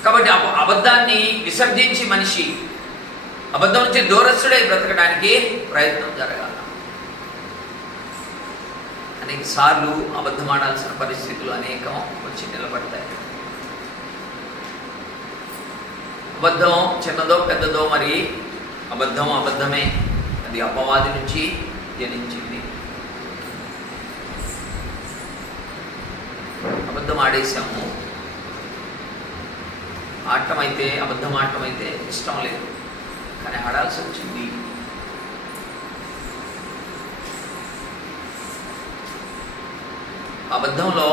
కాబట్టి అబద్ధాన్ని విసర్జించి మనిషి అబద్ధం నుంచి దూరస్తుడై బ్రతకడానికి ప్రయత్నం జరగాలి. అనేక సార్లు అబద్ధం ఆడాల్సిన పరిస్థితులు అనేకం వచ్చి నిలబడతాయి. అబద్ధం చిన్నదో పెద్దదో, మరి అబద్ధం అబద్ధమే. అది అపవాది నుంచి జనించింది. అబద్ధం ఆడేశాము. ఆడటం అయితే, అబద్ధం ఆడటం అయితే ఇష్టం లేదు, కానీ ఆడాల్సి వచ్చింది. అబద్ధంలో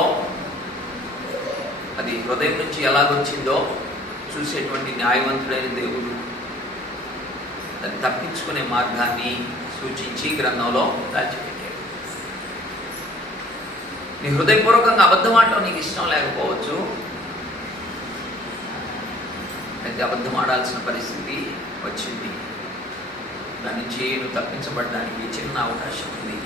అది హృదయం నుంచి ఎలాగొచ్చిందో చూసేటువంటి న్యాయవంతుడైన దేవుడు దాన్ని తప్పించుకునే మార్గాన్ని సూచించి గ్రంథంలో దాచిపెట్టాడు. నీ హృదయపూర్వకంగా అబద్ధం ఆడటం నీకు ఇష్టం లేకపోవచ్చు, అయితే అబద్ధం ఆడాల్సిన పరిస్థితి వచ్చింది. దాని నుంచి నువ్వు తప్పించబడడానికి చిన్న అవకాశం ఉంది.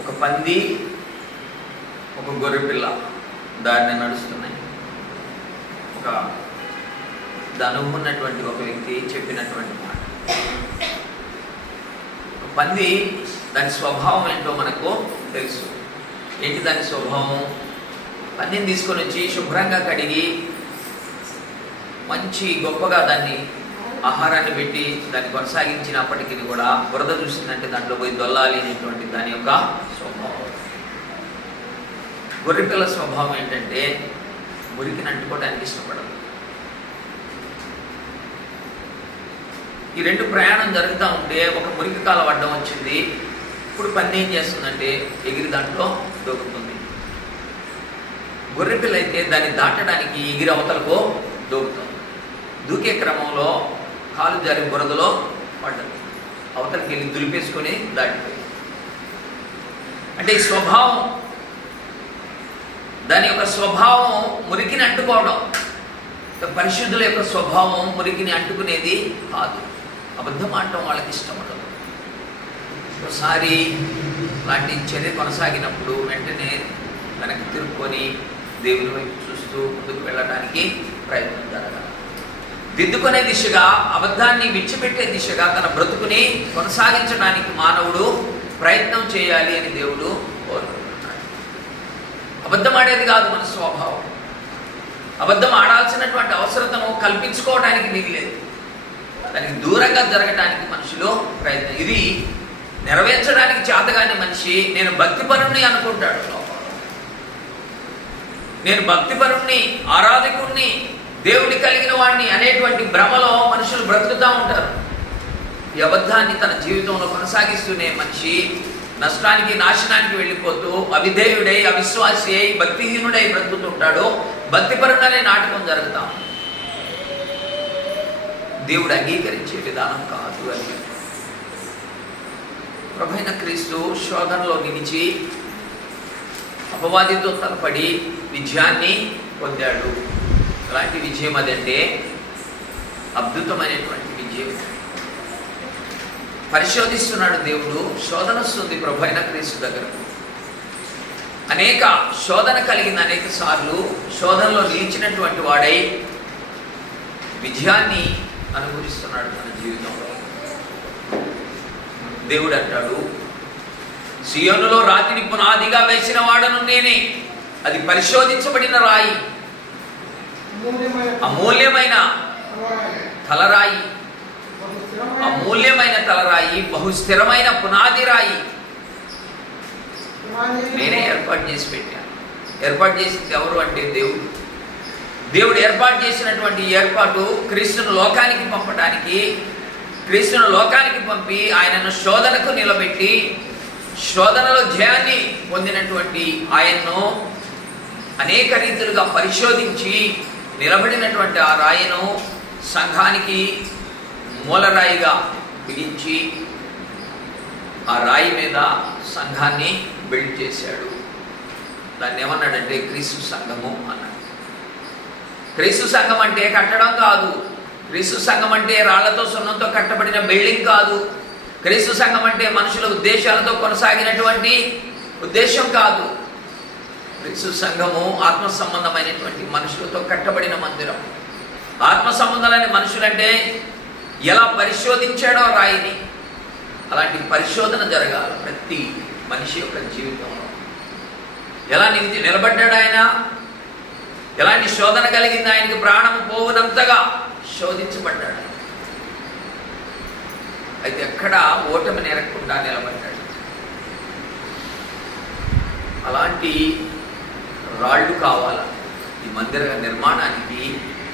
ఒక పంది, ఒక గొర్రెపిల్ల దారిని నడుస్తున్నాయి. ఒక అనుభవం ఉన్నటువంటి ఒక వ్యక్తి చెప్పినటువంటి మాట. పంది దాని స్వభావం ఏంటో మనకు తెలుసు. ఏంటి దాని స్వభావం? పందిని తీసుకొని వచ్చి శుభ్రంగా కడిగి మంచి గొప్పగా దాన్ని ఆహారాన్ని పెట్టి దాన్ని కొనసాగించినప్పటికీ కూడా బురద చూసిందంటే దాంట్లో పోయి దొల్లాలి అనేటువంటి దాని యొక్క స్వభావం. గొర్రెపిల్ల స్వభావం ఏంటంటే మురికిని అంటుకోవడానికి ఇష్టపడదు. ఈ రెండు ప్రయాణం జరుగుతూ ఉంటే ఒక మురికి కాలం అడ్డం వచ్చింది. ఇప్పుడు పంది ఏం చేస్తుందంటే ఎగిరి దాంట్లో దొరుకుతుంది. గొర్రెపిల్ల అయితే దాన్ని దాటడానికి ఎగిరి అవతలకు దూకుతాం. దూకే క్రమంలో కాలు జారి బురదలో పడ్డది. అవతలికి వెళ్ళి దులిపేసుకొని దాటిపోయింది. అంటే ఈ స్వభావం, దాని యొక్క స్వభావం మురికిని అంటుకోవడం. పరిశుద్ధుల యొక్క స్వభావం మురికిని అంటుకునేది కాదు. అబద్ధం ఆడటం వాళ్ళకి ఇష్టం ఉండదు. ఒకసారి లాంటి చర్య కొనసాగినప్పుడు వెంటనే వెనక్కి తిరుక్కొని దేవుని వైపు చూస్తూ ముందుకు వెళ్ళడానికి ప్రయత్నం జరగాలి. దిద్దుకునే దిశగా, అబద్ధాన్ని విడిచిపెట్టే దిశగా తన బ్రతుకుని కొనసాగించడానికి మానవుడు ప్రయత్నం చేయాలి అని దేవుడు కోరుకుంటున్నాడు. అబద్ధం ఆడేది కాదు మన స్వభావం. అబద్ధం ఆడాల్సినటువంటి అవసరతను కల్పించుకోవడానికి మిగిలేదు. దానికి దూరంగా జరగడానికి మనిషిలో ప్రయత్నం. ఇది నెరవేర్చడానికి చేతగాని మనిషి నేను భక్తిపరుణ్ణి అనుకుంటాడు లోపల. నేను భక్తిపరుణ్ణి, ఆరాధకుణ్ణి, దేవుడి కలిగిన వాడిని అనేటువంటి భ్రమలో మనుషులు బ్రతుకుతూ ఉంటారు. ఈ అబద్ధాన్ని తన జీవితంలో కొనసాగిస్తూనే మనిషి నష్టానికి, నాశనానికి వెళ్ళిపోతూ అవిధేయుడై, అవిశ్వాసి అయి, భక్తిహీనుడై బ్రతుకుతుంటాడు. భక్తిపరుడనే నాటకం జరుగుతాం. దేవుడు అంగీకరించే విధానం కాదు అని ప్రభువైన క్రీస్తు శోధనలో నిలిచి అపవాదితో తలపడి విజయాన్ని పొందాడు. ఎలాంటి విజయం అదంటే అద్భుతమైనటువంటి విజయం. పరిశోధిస్తున్నాడు దేవుడు. శోధన వస్తుంది ప్రభువైన క్రీస్తు దగ్గరకు. అనేక శోధన కలిగిన అనేక సార్లు శోధనలో నిలిచినటువంటి వాడై విజయాన్ని అనుభవిస్తున్నాడు తన జీవితంలో. దేవుడు అంటాడు, సియోనులో రాతిని పునాదిగా వేసిన వాడను నేనే, అది పరిశోధించబడిన రాయి, అమూల్యమైన తలరాయి, అమూల్యమైన తలరాయి, బహుస్థిరమైన పునాది రాయి నేనే ఏర్పాటు చేసి పెట్టాను. ఏర్పాటు చేసింది ఎవరు అంటే దేవుడు. దేవుడు ఏర్పాటు చేసినటువంటి ఏర్పాటు క్రీస్తును లోకానికి పంపడానికి, క్రీస్తును లోకానికి పంపి ఆయనను శోధనకు నిలబెట్టి శోధనలో జయాన్ని పొందినటువంటి ఆయన్ను అనేక రీతులుగా పరిశోధించి నిలబడినటువంటి ఆ రాయిను సంఘానికి మూలరాయిగా బిగించి ఆ రాయి మీద సంఘాన్ని బిల్డ్ చేశాడు. దాన్ని ఏమన్నాడంటే క్రీస్తు సంఘము అన్నాడు. క్రీస్తు సంఘం అంటే కట్టడం కాదు. క్రీస్తు సంఘం అంటే రాళ్లతో సున్నంతో కట్టబడిన బిల్డింగ్ కాదు. క్రీస్తు సంఘం అంటే మనుషుల ఉద్దేశాలతో కొనసాగినటువంటి ఉద్దేశం కాదు. క్రీస్తు సంఘము ఆత్మ సంబంధమైనటువంటి మనుషులతో కట్టబడిన మందిరం. ఆత్మ సంబంధాలైన మనుషులంటే ఎలా పరిశోధించాడో రాయిని, అలాంటి పరిశోధన జరగాలి ప్రతి మనిషి యొక్క జీవితంలో. ఎలా నిలబడ్డాడు ఆయన, ఎలాంటి శోధన కలిగింది, ఆయనకి ప్రాణం పోవునంతగా శోధించబడ్డాడు. అయితే ఎక్కడ ఓటమి నెరగకుండా నిలబడ్డాడు. అలాంటి రాళ్ళు కావాలా ఈ మందిర నిర్మాణానికి.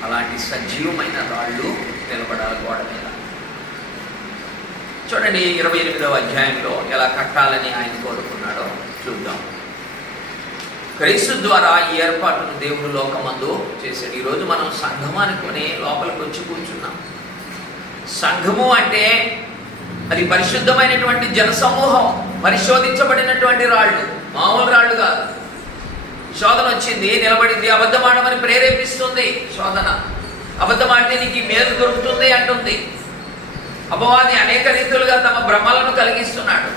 అలాంటి సజీవమైన రాళ్ళు నిలబడాలి గోడ మీద. చూడండి 28వ అధ్యాయంలో ఎలా కట్టాలని ఆయన కోరుకున్నాడో చూద్దాం. క్రీస్తు ద్వారా ఈ ఏర్పాటును దేవుడు లోకమందు చేశాడు. ఈరోజు మనం సంఘం అనుకుని లోపలికి వచ్చి కూర్చున్నాం. సంఘము అంటే అది పరిశుద్ధమైనటువంటి జనసమూహం, పరిశోధించబడినటువంటి రాళ్ళు, మామూలు రాళ్ళు కాదు. శోధన వచ్చింది, నిలబడింది. అబద్ధమాడమని ప్రేరేపిస్తుంది శోధన. అబద్ధమాడితే నీకు మేలు దొరుకుతుంది అంటుంది. అపవాది అనేక రీతులుగా తమ భ్రమలను కలిగిస్తున్నాడు.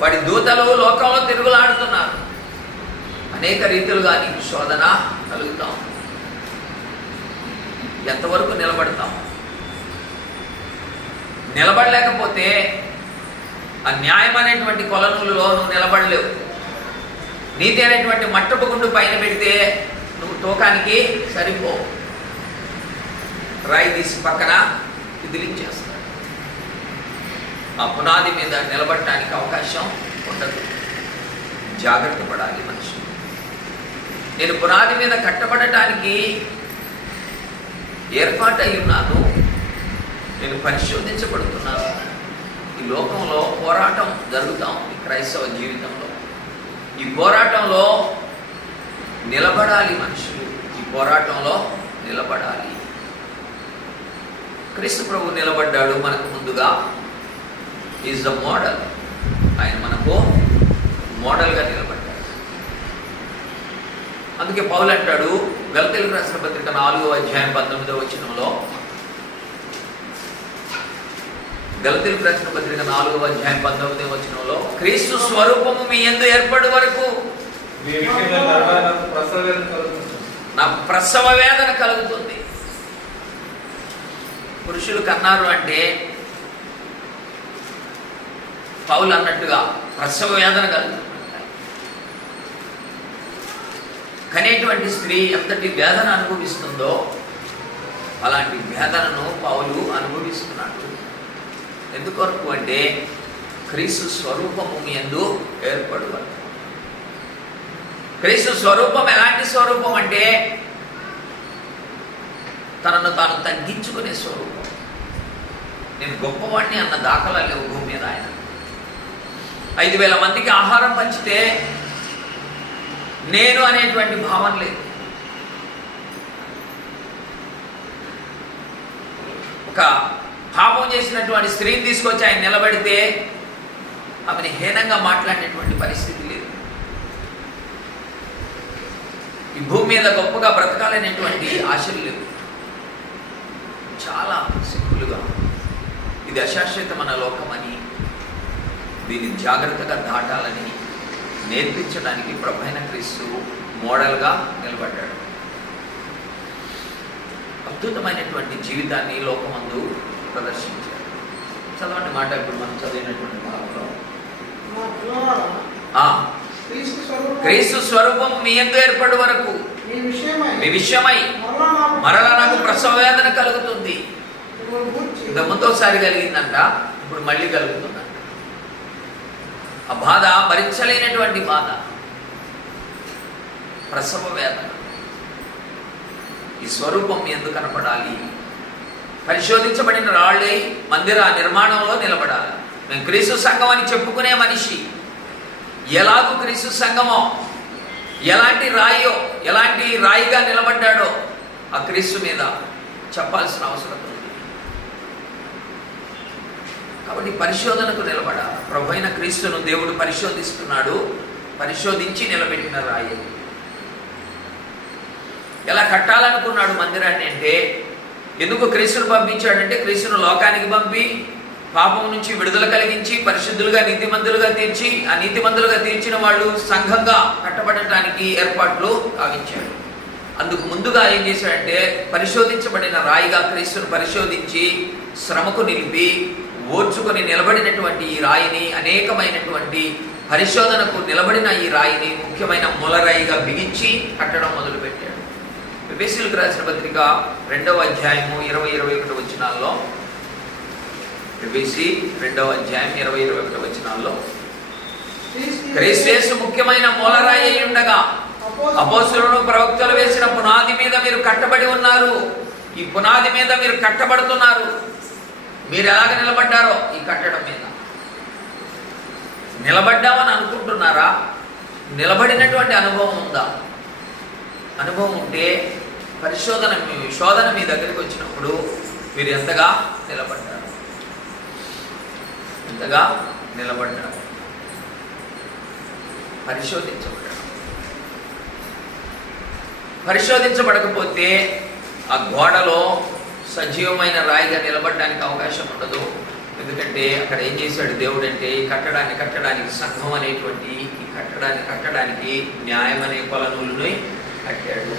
వాడి దూతలు లోకంలో తిరుగులాడుతున్నారు. అనేక రీతులుగా నీకు శోధన కలుగుతాం. ఎంతవరకు నిలబడతాం? నిలబడలేకపోతే ఆ న్యాయం అనేటువంటి కొలనులలో నువ్వు నిలబడలేవు. నీతి అనేటువంటి మట్టపు గుండు పైన పెడితే నువ్వు తోకానికి సరిపోవు. రాయి తీసి పక్కన విదిలించేస్తాడు. ఆ పునాది మీద నిలబడటానికి అవకాశం ఉండదు. జాగ్రత్త పడాలి మనిషి. నేను పునాది మీద కట్టబడటానికి ఏర్పాటై ఉన్నాను. నేను పరిశోధించబడుతున్నాను. ఈ లోకంలో పోరాటం జరుగుతాం. ఈ క్రైస్తవ జీవితంలో ఈ పోరాటంలో నిలబడాలి మనుషులు. ఈ పోరాటంలో నిలబడాలి. క్రీస్తు ప్రభు నిలబడ్డాడు మనకు ముందుగా. Is the model. ఆయన మనకు మోడల్గా నిలబడ్డాడు. అందుకే పౌలు అంటాడు గలతీయులకు రాసిన పత్రిక 4వ అధ్యాయం 19వ వచనంలో, గలతీయులకు రాసిన పత్రిక 4వ అధ్యాయం 19వ వచనంలో, క్రీస్తు స్వరూపము మీ యందు ఏర్పడు వరకు నాకు ప్రసవ వేదన కలుగుతుంది. పురుషులు కన్నారు అంటే పౌలు అన్నట్టుగా ప్రసవ వేదన కలుగుతుంది. కనేటువంటి స్త్రీ ఎంతటి వేదన అనుభవిస్తుందో అలాంటి వేదనను పౌలు అనుభవిస్తున్నాడు. ఎందుకొరకు అంటే క్రీస్తు స్వరూపము మీ యందు ఏర్పడు వరకు. క్రీస్తు స్వరూపం ఎలాంటి స్వరూపం అంటే తనను తాను తగ్గించుకునే స్వరూపం. నేను గొప్పవాడిని అన్న దాఖలా లేవు భూమి మీద. ఆయన 5,000 మందికి ఆహారం పంచితే నేను అనేటువంటి భావం లేదు. ఒక పాపం చేసినటువంటి స్త్రీని తీసుకొచ్చి ఆయన నిలబడితే ఆమెని హీనంగా మాట్లాడినటువంటి పరిస్థితి లేదు. ఈ భూమి మీద గొప్పగా బ్రతకాలనేటువంటి ఆశలు లేవు. చాలా సింపుల్గా ఇది అశాశ్వతమైన లోకమని, దీన్ని జాగ్రత్తగా దాటాలని నేర్పించడానికి ప్రభైన క్రీస్తు మోడల్గా నిలబడ్డాడు. అద్భుతమైనటువంటి జీవితాన్ని లోకమందు ప్రదర్శించాడు. చదవండి మాట ఇప్పుడు మనం చదివినటువంటి భాగంలో, క్రీస్తు స్వరూపం మీ యందు ఏర్పడు వరకు మీ విషయమై మరలా నాకు ప్రసవ వేదన కలుగుతుంది. ఇంత ముందోసారి కలిగిందంట, ఇప్పుడు మళ్ళీ కలుగుతుందంట. ఆ బాధ భరించలేనటువంటి బాధ, ప్రసవ వేదన. ఈ స్వరూపం ఎందుకు కనపడాలి? పరిశోధించబడిన రాళ్ళే మందిర నిర్మాణంలో నిలబడాలి. మేము క్రీస్తు సంఘం అని చెప్పుకునే మనిషి ఎలాగూ క్రీస్తు సంఘమో, ఎలాంటి రాయో, ఎలాంటి రాయిగా నిలబడ్డాడో ఆ క్రీస్తు మీద చెప్పాల్సిన అవసరం ఉంది. కాబట్టి పరిశోధనకు నిలబడాలి. ప్రభు అయిన క్రీస్తును దేవుడు పరిశోధిస్తున్నాడు. పరిశోధించి నిలబెట్టిన రాయి. ఎలా కట్టాలనుకున్నాడు మందిరాన్ని అంటే, ఎందుకు క్రీస్తును పంపించాడంటే, క్రీస్తును లోకానికి పంపి పాపం నుంచి విడుదల కలిగించి పరిశుద్ధులుగా నీతిమంతులుగా తీర్చి, ఆ నీతిమంతులుగా తీర్చిన వాళ్ళు సంఘంగా కట్టబడటానికి ఏర్పాట్లు కావించాడు. అందుకు ముందుగా ఏం చేశాడంటే, పరిశోధించబడిన రాయిగా క్రీస్తును పరిశోధించి శ్రమకు నిలిపి ఓర్చుకొని నిలబడినటువంటి ఈ రాయిని, అనేకమైనటువంటి పరిశోధనకు నిలబడిన ఈ రాయిని ముఖ్యమైన మూలరాయిగా బిగించి కట్టడం మొదలుపెట్టాడు. ఎఫెసీయులకు రాసిన పత్రిక 2వ అధ్యాయము 20-21 వచనాల్లో, ఎఫెసీ 2వ అధ్యాయం 20-21 వచనాల్లో, క్రీస్తు యేసు ముఖ్యమైన మూలరాయి అయి ఉండగా అపోస్తలులను ప్రవక్తలు వేసిన పునాది మీద మీరు కట్టబడి ఉన్నారు. ఈ పునాది మీద మీరు కట్టబడుతున్నారు. మీరు ఎలాగ నిలబడ్డారో ఈ కట్టడం మీద నిలబడ్డామని అనుకుంటున్నారా? నిలబడినటువంటి అనుభవం ఉందా? అనుభవం ఉంటే శోధన మీ దగ్గరికి వచ్చినప్పుడు మీరు ఎంతగా నిలబడ్డారు? ఎంతగా నిలబడ్డారు? పరిశోధించబడకపోతే ఆ గోడలో సజీవమైన రాయిగా నిలబడడానికి అవకాశం ఉండదు. ఎందుకంటే అక్కడ ఏం చేశాడు దేవుడు అంటే, ఈ కట్టడానికి సంఘం అనేటువంటి ఈ కట్టడానికి న్యాయం అనే కొలనూలుని కట్టాడు.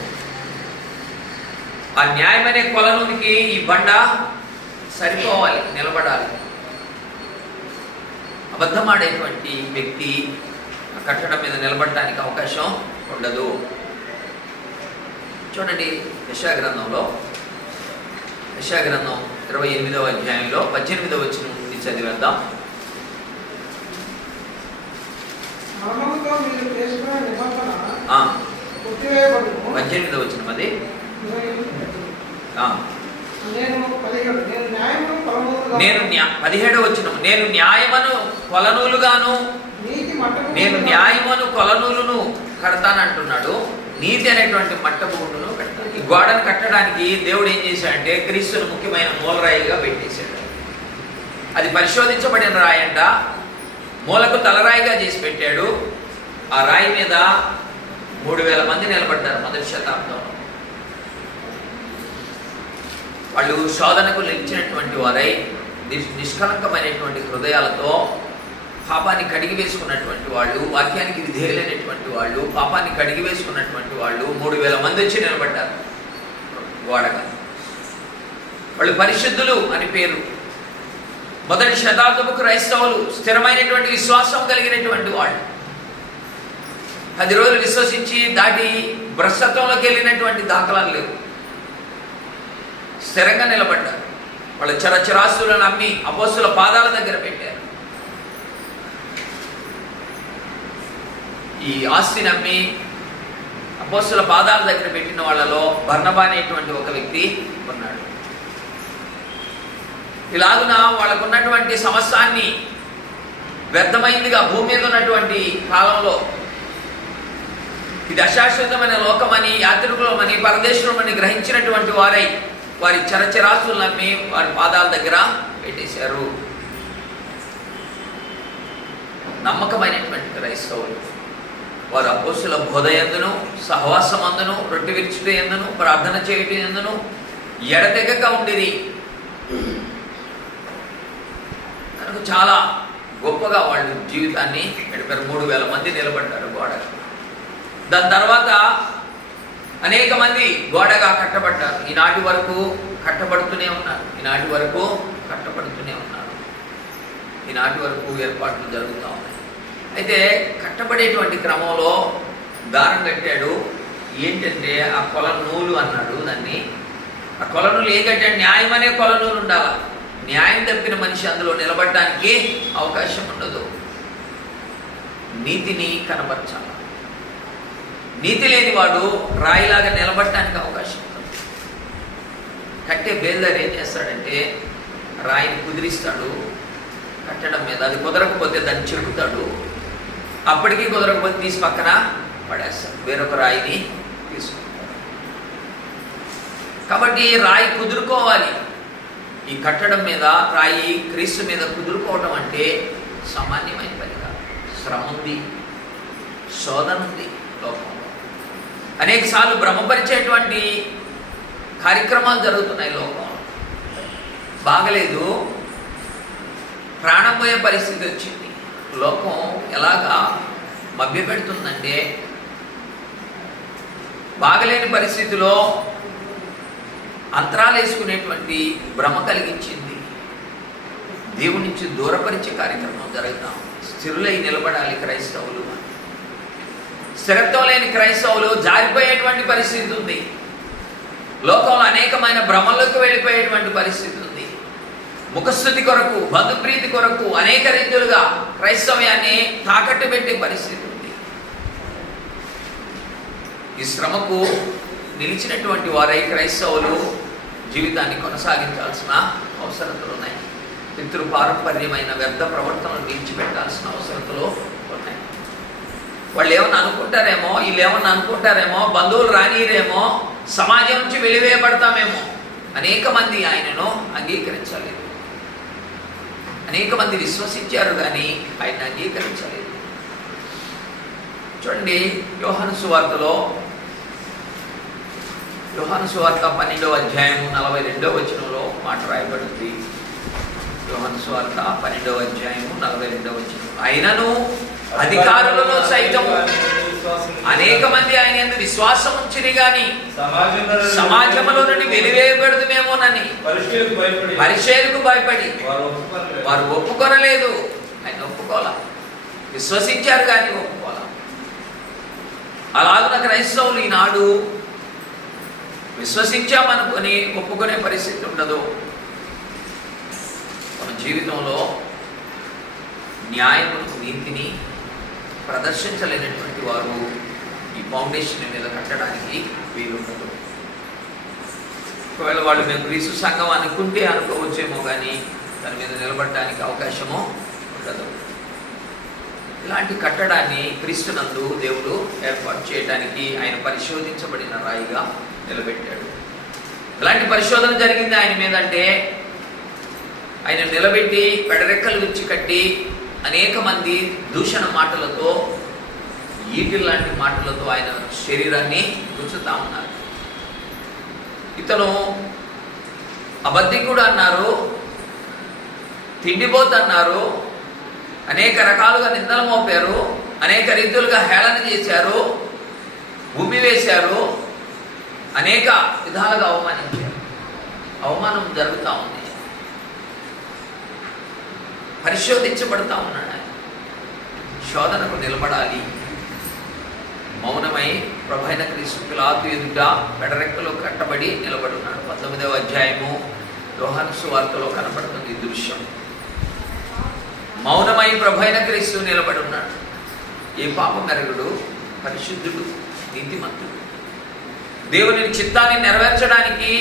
ఆ న్యాయం అనే కొలనూలుకి ఈ బండ సరిపోవాలి, నిలబడాలి. అబద్ధమాడేటువంటి వ్యక్తి ఆ కట్టడం మీద నిలబడటానికి అవకాశం ఉండదు. చూడండి, యెషయా గ్రంథం 28వ అధ్యాయంలో 18వ వచనం నుండి చదివేద్దాం. 18వ వచనం అది. 17వ వచనం, నేను న్యాయమును కొలనూలుగాను కడతానంటున్నాడు. నీతి అనేటువంటి మట్టబూడును కడతాను. ఈ గోడను కట్టడానికి దేవుడు ఏం చేశాడంటే క్రీస్తును ముఖ్యమైన మూలరాయిగా పెట్టేశాడు. అది పరిశోధించబడిన రాయి అంట. మూలకు తలరాయిగా చేసి పెట్టాడు. ఆ రాయి మీద 3000 మంది నిలబడ్డారు మొదటి శతాబ్దంలో. వాళ్ళు శోధనకు నిలిచినటువంటి వారై నిష్కలంకమైనటువంటి హృదయాలతో పాపాన్ని కడిగి వేసుకున్నటువంటి వాళ్ళు, వాక్యానికి విధేయులైనటువంటి వాళ్ళు, పాపాన్ని కడిగి వేసుకున్నటువంటి వాళ్ళు 3000 మంది వచ్చి నిలబడ్డారు గోడగా. వాళ్ళు పరిశుద్ధులు అని పేరు. మొదటి శతాబ్దపు క్రైస్తవులు స్థిరమైనటువంటి విశ్వాసం కలిగినటువంటి వాళ్ళు. 10 రోజులు విశ్వసించి దాటి భ్రష్టత్వంలోకి వెళ్ళినటువంటి దాఖలాలు లేవు. స్థిరంగా నిలబడ్డారు. వాళ్ళ చరచరాస్తులను అమ్మి అపోస్తుల పాదాల దగ్గర పెట్టారు. ఈ ఆస్తిని అమ్మి అపోస్తుల పాదాల దగ్గర పెట్టిన వాళ్ళలో బర్నబా అనేటువంటి ఒక వ్యక్తి ఉన్నాడు. ఇలాగున వాళ్ళకు ఉన్నటువంటి సమస్తాన్ని వ్యర్థమైందిగా భూమి మీద ఉన్నటువంటి కాలంలో ఇది అశాశ్వతమైన లోకమని, యాత్రికులమని, పరదేశులమని గ్రహించినటువంటి వారై వారి చరచరాస్తులను నమ్మి వారి పాదాల దగ్గర పెట్టేశారు. నమ్మకమైనటువంటి క్రైస్తవులు వారు అపోస్తుల బోధ యందును, సహవాసమందును, రొట్టె విరుచుట యందును, ప్రార్థన చేయుట యందును ఎడతెగక ఉండిరి. మనకు చాలా గొప్పగా వాళ్ళు జీవితాన్ని గడిపారు. 3000 మంది నిలబడ్డారు గోడ. దాని తర్వాత అనేక మంది గోడగా కట్టబడ్డారు. ఈనాటి వరకు కట్టబడుతూనే ఉన్నారు. ఈనాటి వరకు ఏర్పాట్లు జరుగుతూ ఉన్నాయి. అయితే కట్టబడేటువంటి క్రమంలో దారం కట్టాడు. ఏంటంటే ఆ కొలనూలు అన్నాడు దాన్ని. ఆ కొలనూలు ఏం కట్టాడు? న్యాయం అనే కొలనూలు ఉండాలి. న్యాయం తప్పిన మనిషి అందులో నిలబడడానికి అవకాశం ఉండదు. నీతిని కనబరచాలి. నీతి లేని వాడు రాయిలాగా నిలబడటానికి అవకాశం ఉండదు. కట్టే బేల్దారు ఏం చేస్తాడంటే రాయిని కుదిరిస్తాడు కట్టడం మీద. అది కుదరకపోతే దాన్ని చెడుతాడు. అప్పటికీ కుదరకపోతే తీసి పక్కన పడేస్తాడు. వేరొక రాయిని తీసుకుంటాడు. కాబట్టి రాయి కుదురుకోవాలి. ఈ కట్టడం మీద రాయి క్రీస్తు మీద కుదురుకోవటం అంటే సామాన్యమైన పని కాదు. శ్రమ ఉంది, శోధన ఉంది లోకంలో. అనేక సార్లు భ్రమపరిచేటువంటి కార్యక్రమాలు జరుగుతున్నాయి లోకంలో. బాగలేదు, ప్రాణం పోయే పరిస్థితి వచ్చింది. లోకం ఎలాగా మభ్యపెడుతుందంటే బాగలేని పరిస్థితిలో అంతరాలు వేసుకునేటువంటి భ్రమ కలిగించింది. దేవుడి నుంచి దూరపరిచే కార్యక్రమం జరుగుతాం. స్థిరులై నిలబడాలి క్రైస్తవులు. స్థిరత్వం లేని క్రైస్తవులు జారిపోయేటువంటి పరిస్థితి ఉంది. లోకంలో అనేకమైన భ్రమలోకి వెళ్ళిపోయేటువంటి పరిస్థితి ఉంది. ముఖస్థుతి కొరకు, బంధుప్రీతి కొరకు అనేక రీతులుగా క్రైస్తవ్యాన్ని తాకట్టు పెట్టే పరిస్థితి ఉంది. ఈ శ్రమకు నిలిచినటువంటి వారై క్రైస్తవులు జీవితాన్ని కొనసాగించాల్సిన అవసరతలు ఉన్నాయి. పితృ పారంపర్యమైన వ్యర్థ ప్రవర్తనలు విడిచిపెట్టాల్సిన అవసరతలు ఉన్నాయి. వాళ్ళు ఏమన్నా అనుకుంటారేమో, వీళ్ళు ఏమన్నా అనుకుంటారేమో, బంధువులు రానిరేమో, సమాజం నుంచి వెలివేయబడతామేమో. అనేక మంది ఆయనను అంగీకరించలేదు. అనేక మంది విశ్వసించారు కానీ ఆయన అంగీకరించలేదు. చూడండి, యోహాను సువార్తలో యోహాను సువార్త 12వ అధ్యాయము 42వ వచనంలో మాట రాయబడింది. యోహాను సువార్త 12వ అధ్యాయము 42వ వచనం. అయినను అధికారులలో సైతము అనేక మంది ఆయన యందు విశ్వాసం ఉంచిరి గాని సమాజంలో నుండి వెలివేయబడదుమేమోనని పరిచర్యకు భయపడి వారు ఒప్పుకొనలేదు. ఆయన ఒప్పుకోలా. విశ్వసించారు కానీ ఒప్పుకోలా. అలాగున క్రైస్తవులు ఈనాడు విశ్వసించామనుకొని ఒప్పుకునే పరిస్థితి ఉండదు. మన జీవితంలో న్యాయమును, నీతిని ప్రదర్శించలేనటువంటి వారు ఈ ఫౌండేషన్ మీద కట్టడానికి వీలుండదు. ఒకవేళ వాళ్ళు మేము క్రీస్తు సంఘం అనుకుంటే అనుకోవచ్చేమో కానీ దాని మీద నిలబడడానికి అవకాశము ఉండదు. ఇలాంటి కట్టడాన్ని క్రీస్తునందు దేవుడు ఏర్పాటు చేయడానికి ఆయన పరిశోధించబడిన రాయిగా నిలబెట్టాడు. ఎలాంటి పరిశోధన జరిగింది ఆయన మీద అంటే, ఆయన నిలబెట్టి పెడరెక్కలు విచ్చి కట్టి అనేక మంది దూషణ మాటలతో, ఈగిల్ లాంటి మాటలతో ఆయన శరీరాన్ని గుచ్చుతా ఉన్నారు. ఇతను అబద్ధికుడు అన్నారు, తిండిపోతు అన్నారు, అనేక రకాలుగా నిందలు మోపారు, అనేక రీతులుగా హేళన చేశారు, ఉమ్మి వేశారు, అనేక విధాలుగా అవమానించారు. అవమానం జరుగుతూ ఉంది. పరిశోధించబడతా ఉన్నాడు. ఆయన శోధనకు నిలబడాలి. మౌనమై ప్రభైన క్రీస్తు పిలాతు ఎదుట పెడరెక్కలో కట్టబడి నిలబడున్నాడు. 19వ అధ్యాయము యోహాను సువార్తలో కనపడుతుంది ఈ దృశ్యం. మౌనమై ప్రభైన క్రీస్తు నిలబడి ఉన్నాడు. ఏ పాపమెరుగుడు, పరిశుద్ధుడు, నీతిమంతుడు, దేవుని చిత్తాన్ని నెరవేర్చడానికి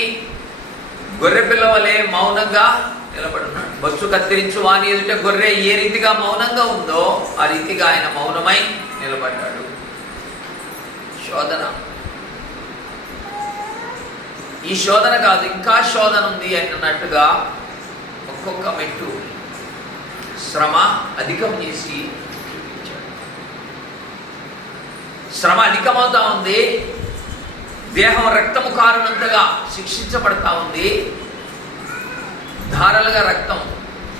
గొర్రె పిల్ల వలె మౌనంగా నిలబడున్నాడు. బొచ్చు కత్తిరించు వాని ఎదుట గొర్రె ఏ రీతిగా మౌనంగా ఉందో ఆ రీతిగా ఆయన మౌనమై నిలబడ్డాడు. శోధన, ఈ శోధన కాదు ఇంకా శోధన ఉంది అన్నట్టుగా ఒక్కొక్క మెట్టు శ్రమ అధికం చేసి శ్రమ అధికమవుతా ఉంది. దేహం రక్తము కారునంతగా శిక్షించబడతా ఉంది. ధారలుగా రక్తం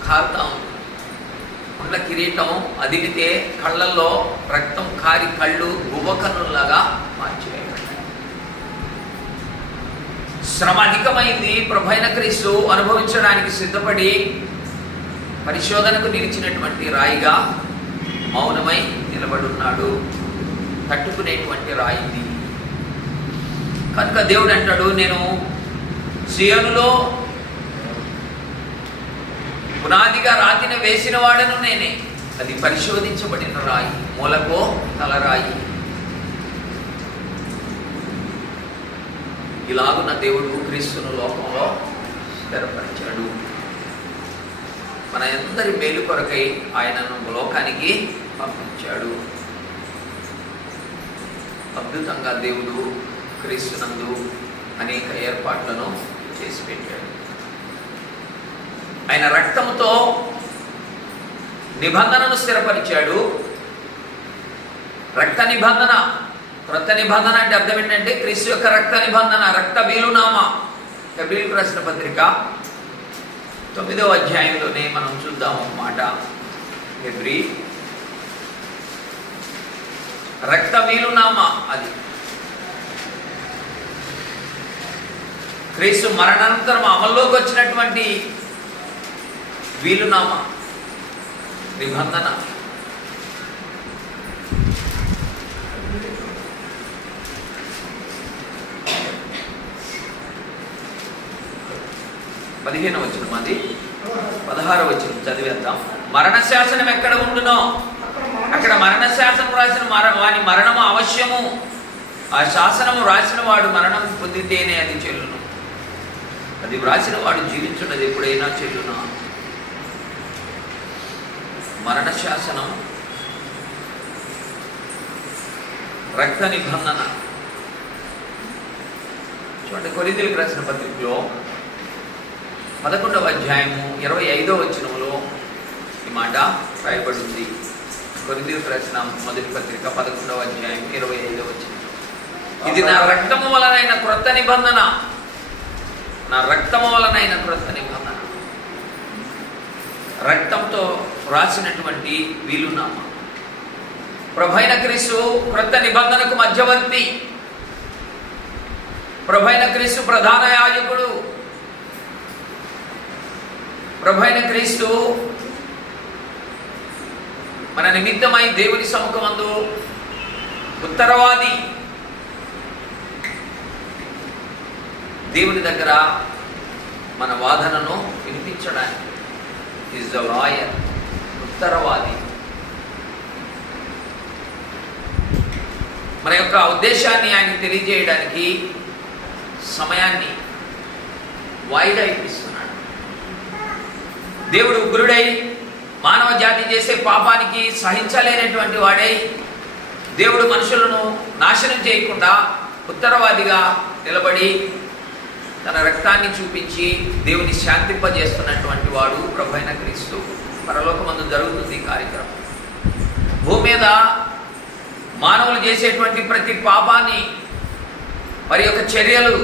కారుతా ఉంది. కొండ కిరీటం అదిగితే కళ్ళల్లో రక్తం కారి కళ్ళు గువ్వకన్నులాగా మార్చివేయబడ్డాయి. శ్రమ అధికమైంది. ప్రభైన క్రీస్తు అనుభవించడానికి సిద్ధపడి పరిశోధనకు నిలిచినటువంటి రాయిగా మౌనమై నిలబడున్నాడు. తట్టుకునేటువంటి రాయింది కనుక దేవుడు అంటాడు, నేను సియోనులో పునాదిగా రాతిని వేసిన వాడను నేనే. అది పరిశోధించబడిన రాయి, మూలకో తలరాయి. ఇలాగున్న దేవుడు క్రీస్తును లోకంలో స్థిరపరిచాడు. మన అందరి మేలు కొరకై ఆయనను లోకానికి పంపించాడు. అద్భుతంగా దేవుడు క్రీస్తునందు అనేక ఏర్పాట్లను చేసి పెట్టాడు. ఆయన రక్తముతో నిబంధనను స్థిరపరిచాడు. రక్త నిబంధన, క్రొత్త నిబంధన అంటే అర్థం ఏంటంటే క్రీస్తు యొక్క రక్త నిబంధన, రక్త బీలునామా. హెబ్రీయులకు రాసిన పత్రిక 9వ అధ్యాయంలోనే మనం చూద్దాము మాట. హెబ్రీ రక్త బీలునామా, అది క్రీస్తు మరణానంతరం అమల్లోకి వచ్చినటువంటి వీలునామా, నిబంధన. పదిహేను వచనం, అది 16వ వచనం చదివేద్దాం. మరణ శాసనం ఎక్కడ ఉండునో అక్కడ మరణ శాసనం రాసిన వాని మరణము అవశ్యము. ఆ శాసనము రాసిన వాడు మరణం పొందితేనే అది చెల్లును. అది వ్రాసిన వాడు జీవించున్నది ఎప్పుడైనా చెల్లునా. మరణ శాసనం, రక్త నిబంధన. చూడండి, కొరింథీయులకు రాసిన పత్రికలో 11వ అధ్యాయము 25వ వచనంలో ఈ మాట రాయబడింది. కొరింథీయులకు రాసిన మొదటి పత్రిక 11వ అధ్యాయం 25వ వచనం. ఇది నా రక్తము వలనైన క్రొత్త నిబంధన, నా రక్తము వలనైన క్రొత్త నిబంధన. రక్తంతో రాసినటువంటి వీలునామా. ప్రభైన క్రీస్తు క్రొత్త నిబంధనకు మధ్యవర్తి. ప్రభైన క్రీస్తు ప్రధాన యాజకుడు. ప్రభైన క్రీస్తు మన నిమిత్తమై దేవుని సముఖమందు ఉత్తరవాది. దేవుని దగ్గర మన వాదనను వినిపించడానికి ఈజ్ ద లాయర్, ఉత్తరవాది. మన యొక్క ఉద్దేశాన్ని ఆయన తెలియజేయడానికి సమయాన్ని వాయిదా ఇప్పిస్తున్నాడు. దేవుడు ఉగ్రుడై మానవ జాతి చేసే పాపానికి సహించలేనటువంటి వాడై దేవుడు మనుషులను నాశనం చేయకుండా ఉత్తరవాదిగా నిలబడి తన రక్తాన్ని చూపించి దేవుని శాంతింపజేస్తున్నటువంటి వాడు ప్రభువైన క్రీస్తు. పరలోకమందు జరుగుతుంది ఈ కార్యక్రమం. భూమి మీద మానవులు చేసేటువంటి ప్రతి పాపాన్ని, మరి యొక్క చర్యలు,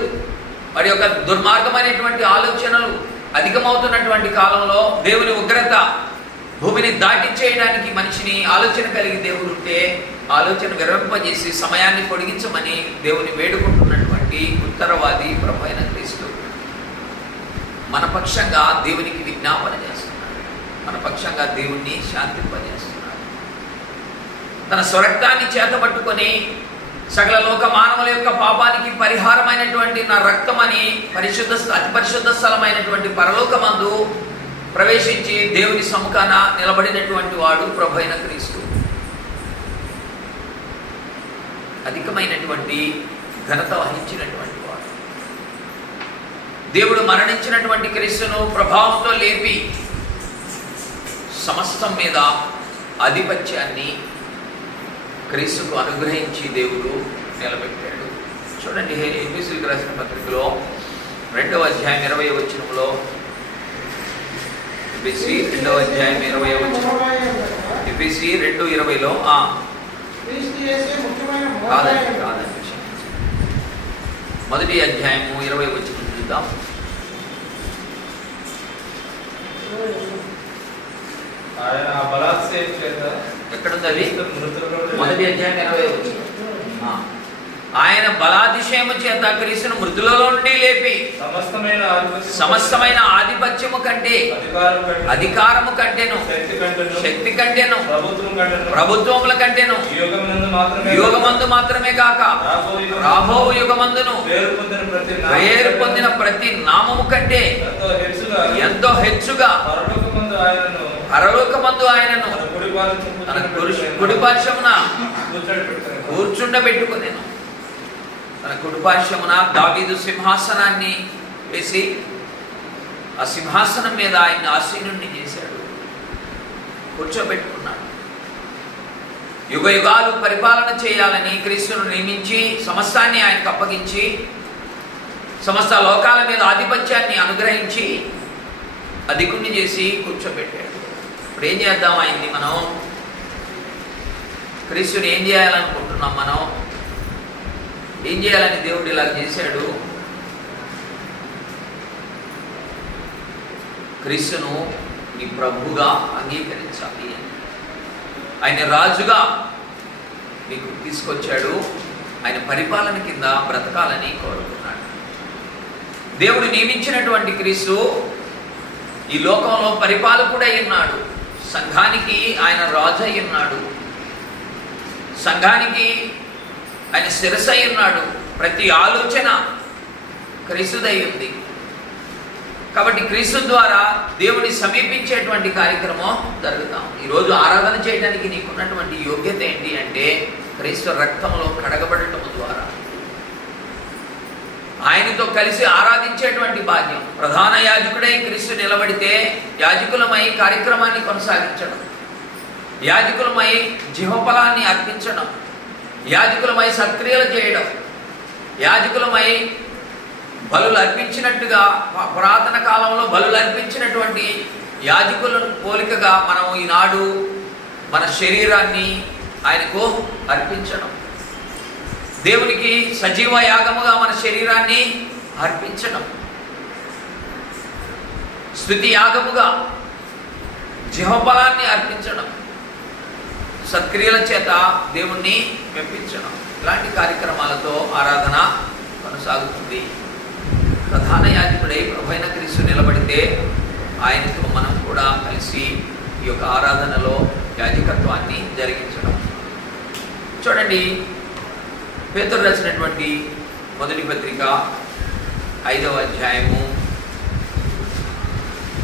మరి యొక్క దుర్మార్గమైనటువంటి ఆలోచనలు అధికమవుతున్నటువంటి కాలంలో దేవుని ఉగ్రత భూమిని దాటించేయడానికి మనిషిని ఆలోచన కలిగి దేవుడు ఉంటే ఆలోచన విరమింపజేసి సమయాన్ని పొడిగించమని దేవుని వేడుకుంటున్నటువంటి ఉత్తరవాది ప్రభువైన క్రీస్తు మన పక్షంగా దేవునికి విజ్ఞాపన చేస్తున్నాడు. మన పక్షంగా దేవుణ్ణి శాంతింపజేస్తున్నాడు. తన స్వరక్తాన్ని చేతబట్టుకొని సకల లోక మానవుల యొక్క పాపానికి పరిహారమైనటువంటి నా రక్తం అని అతి పరిశుద్ధ స్థలమైనటువంటి పరలోకమందు ప్రవేశించి దేవుని సముఖాన నిలబడినటువంటి వాడు ప్రభువైన క్రీస్తు. అధికమైనటువంటి ఘనత వహించినటువంటి వాడు. దేవుడు మరణించినటువంటి క్రీస్తును ప్రభావంతో లేపి సమస్తం మీద ఆధిపత్యాన్ని క్రీస్తుకు అనుగ్రహించి దేవుడు నిలబెట్టాడు. చూడండి, ఎఫెసీయులకు రాసిన పత్రికలో 2వ అధ్యాయం 20వ వచనంలో, ఎఫెసీ 2వ అధ్యాయం 20వ వచనం, ఎఫెసీ 2:20లో కాదండి, మొదటి అధ్యాయము 20వ వచనం చూద్దాం. ఎక్కడుంది అది? మొదటి అధ్యాయం 20వ వచనం. ఆయన బలాతిశయము చేత క్రీస్తును మృతులలో నుండి లేపి సమస్తమైన ఆధిపత్యము కంటే, అధికారము కంటేను, శక్తి కంటేను, ప్రభుత్వముల కంటేను యుగమందు మాత్రమే కాక రాబో యుగమందును పేరు పొందిన ప్రతి నామము కంటే ఎంతో హెచ్చుగా పరలోకమందు ఆయనను తన కుడిపార్శ్వమున కూర్చుండబెట్టుకునేను. తన కుడిపార్శ్వమున దావీదు సింహాసనాన్ని వేసి ఆ సింహాసనం మీద ఆయన్ని ఆసీనుణ్ణి చేశాడు, కూర్చోబెట్టుకున్నాడు. యుగ యుగాలు పరిపాలన చేయాలని క్రీస్తును నియమించి సమస్తాన్ని ఆయనకు అప్పగించి సమస్త లోకాల మీద ఆధిపత్యాన్ని అనుగ్రహించి అధికుణ్ణి చేసి కూర్చోబెట్టాడు. ఇప్పుడు ఏం చేద్దాం? ఆయన్ని మనం క్రీస్తుని ఏం చేయాలనుకుంటున్నాం? మనం ఏం చేయాలని దేవుడు ఇలా చేశాడు? క్రీస్తును నీ ప్రభువుగా అంగీకరించాలి, ఆయన రాజుగా నీకు తీసుకొచ్చాడు, ఆయన పరిపాలన కింద బ్రతకాలని కోరుకున్నాడు. దేవుడు నియమించినటువంటి క్రీస్తు ఈ లోకంలో పరిపాలకుడై ఉన్నాడు. సంఘానికి ఆయన రాజు అయి ఉన్నాడు. సంఘానికి ఆయన శిరస్సు అయి ఉన్నాడు. ప్రతి ఆలోచన క్రీస్తుదై ఉంది. కాబట్టి క్రీస్తు ద్వారా దేవుని సమీపించేటువంటి కార్యక్రమం జరుగుతాం. ఈరోజు ఆరాధన చేయడానికి నీకున్నటువంటి యోగ్యత ఏంటి అంటే క్రీస్తు రక్తంలో కడగబడటం ద్వారా ఆయనతో కలిసి ఆరాధించేటువంటి భాగ్యం. ప్రధాన యాజకుడై క్రీస్తు నిలబడితే యాజకులమై కార్యక్రమాన్ని కొనసాగించడం, యాజకులమై జీవఫలాన్ని అర్పించడం, యాజకులమై సత్క్రియలు చేయడం, యాజకులమై బలులు అర్పించినట్టుగా పురాతన కాలంలో బలులు అర్పించినటువంటి యాజకుల పోలికగా మనం ఈనాడు మన శరీరాన్ని ఆయనకు అర్పించడం, దేవునికి సజీవ యాగముగా మన శరీరాన్ని అర్పించడం, స్తుతి యాగముగా జీవఫలాన్ని అర్పించడం, సత్క్రియల చేత దేవుణ్ణి మెప్పించడం, ఇలాంటి కార్యక్రమాలతో ఆరాధన కొనసాగుతుంది. ప్రధాన యాజకుడై ప్రభువైన క్రీస్తు నిలబడితే ఆయనతో మనం కూడా కలిసి ఈ యొక్క ఆరాధనలో యాజకత్వాన్ని జరిగించడం. చూడండి, పేతురు రాసినటువంటి మొదటి పత్రిక 5వ అధ్యాయము,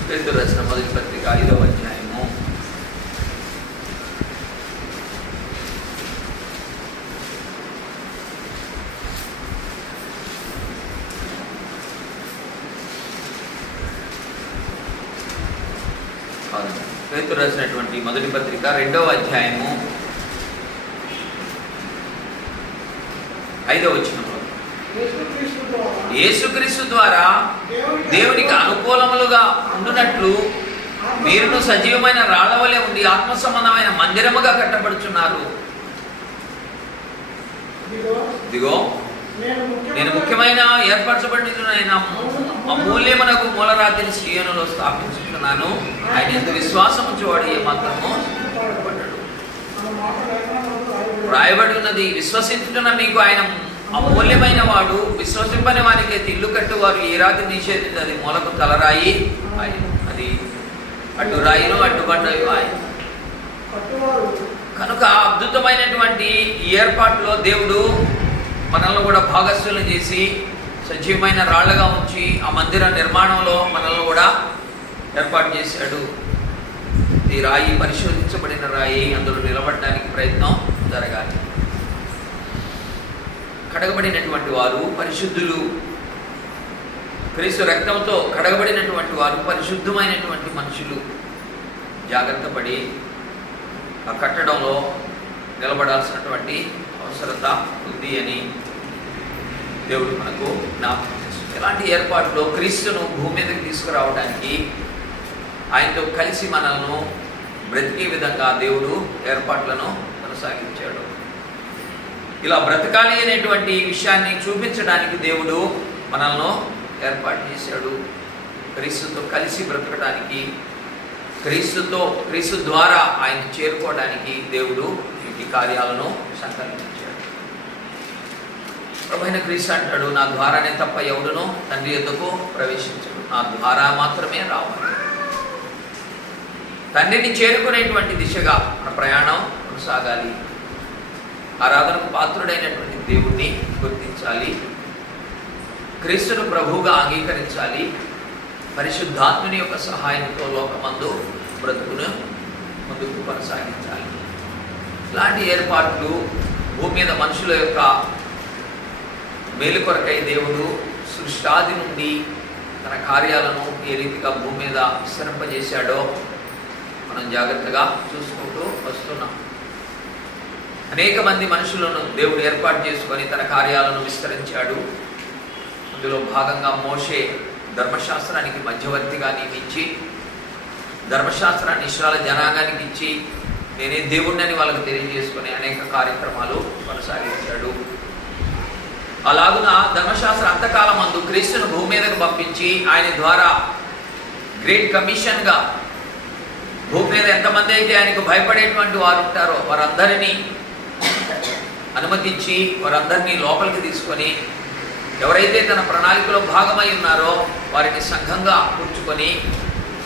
పేతురు రాసిన మొదటి పత్రిక 5వ అధ్యాయము 2వ అధ్యాయము 5వ వచనంలో యేసుక్రీస్తు ద్వారా దేవునికి అనుకూలములుగా ఉండునట్లు మీరును సజీవమైన రాళ్ళవలే ఉండి ఆత్మ సంబంధమైన మందిరముగా కట్టబడుచున్నారు. ఇదిగో నేను ముఖ్యమైన ఏర్పరచబడిన అమూల్యమునకు మూలరాతిని సీయోనులో స్థాపించుతున్నాను. ఆయన ఎంత విశ్వాసం ఉంచేవాడు ఏ మాత్రము పడ్డాడు. రాయబడి ఉన్నది, విశ్వసించుతున్న మీకు ఆయన అమూల్యమైన వాడు. విశ్వసింపని వారికి ఇల్లు కట్టువారు ఏ రాతి నిషేధించి అది మూలకు తలరాయి ఆయన, అది అడ్డు రాయిను అడ్డుబండయు ఆయన. కనుక అద్భుతమైనటువంటి ఈ ఏర్పాటులో దేవుడు మనల్ని కూడా భాగస్వాములు చేసి సజీవమైన రాళ్లుగా ఉంచి ఆ మందిర నిర్మాణంలో మనల్ని కూడా ఏర్పాటు చేశాడు. ఈ రాయి పరిశోధించబడిన రాయి, అందులో నిలబడడానికి ప్రయత్నం జరగాలి. కడగబడినటువంటి వారు పరిశుద్ధులు, క్రీస్తు రక్తంతో కడగబడినటువంటి వారు పరిశుద్ధమైనటువంటి మనుషులు. జాగ్రత్త పడి ఆ కట్టడంలో నిలబడాల్సినటువంటి అవసరత ఉంది అని దేవుడు మనకు జ్ఞాపకం చేస్తుంది. ఇలాంటి ఏర్పాటులో క్రీస్తును భూమి మీదకి తీసుకురావడానికి, ఆయనతో కలిసి మనల్ని బ్రతికే విధంగా దేవుడు ఏర్పాట్లను కొనసాగించాడు. ఇలా బ్రతకాలి అనేటువంటి విషయాన్ని చూపించడానికి దేవుడు మనల్ని ఏర్పాటు చేశాడు. క్రీస్తుతో కలిసి బ్రతకడానికి, క్రీస్తు ద్వారా ఆయన చేరుకోవడానికి దేవుడు ఈ కార్యాలను సంకల్పించాడు. ప్రభువైన క్రీస్తు అంటాడు, నా ద్వారానే తప్ప ఎవడును తండ్రి యొద్దకు ప్రవేశించడు. నా ద్వారా మాత్రమే రావాలి. తండ్రిని చేరుకునేటువంటి దిశగా మన ప్రయాణం కొనసాగాలి. ఆరాధనకు పాత్రుడైనటువంటి దేవుణ్ణి గుర్తించాలి. క్రీస్తును ప్రభువుగా అంగీకరించాలి. పరిశుద్ధాత్మని యొక్క సహాయంతో లోకమందు బ్రతుకును ముందుకు కొనసాగించాలి. ఇలాంటి ఏర్పాట్లు భూమి మీద మనుషుల యొక్క మేలు కొరకై దేవుడు సృష్టాది నుండి తన కార్యాలను ఏ రీతిగా భూమి మీద విస్తరింపజేశాడో మనం జాగ్రత్తగా చూసుకుంటూ వస్తున్నాం. అనేక మంది మనుషులను దేవుడు ఏర్పాటు చేసుకొని తన కార్యాలను విస్తరించాడు. అందులో భాగంగా మోషే ధర్మశాస్త్రానికి మధ్యవర్తిగా నియమించి, ధర్మశాస్త్రాన్ని ఇశ్రాయేలు జనాంగానికి ఇచ్చి నేనే దేవుడిని వాళ్ళకు తెలియజేసుకుని అనేక కార్యక్రమాలు కొనసాగించాడు. అలాగున ధర్మశాస్త్ర అంతకాలం మందు క్రీస్తును భూమి మీదకు పంపించి ఆయన ద్వారా గ్రేట్ కమిషన్గా భూమి మీద ఎంతమంది అయితే ఆయనకు భయపడేటువంటి వారు ఉంటారో వారందరినీ అనుమతించి వారందరినీ లోపలికి తీసుకొని, ఎవరైతే తన ప్రణాళికలో భాగమై ఉన్నారో వారిని సంఘంగా కూర్చుకొని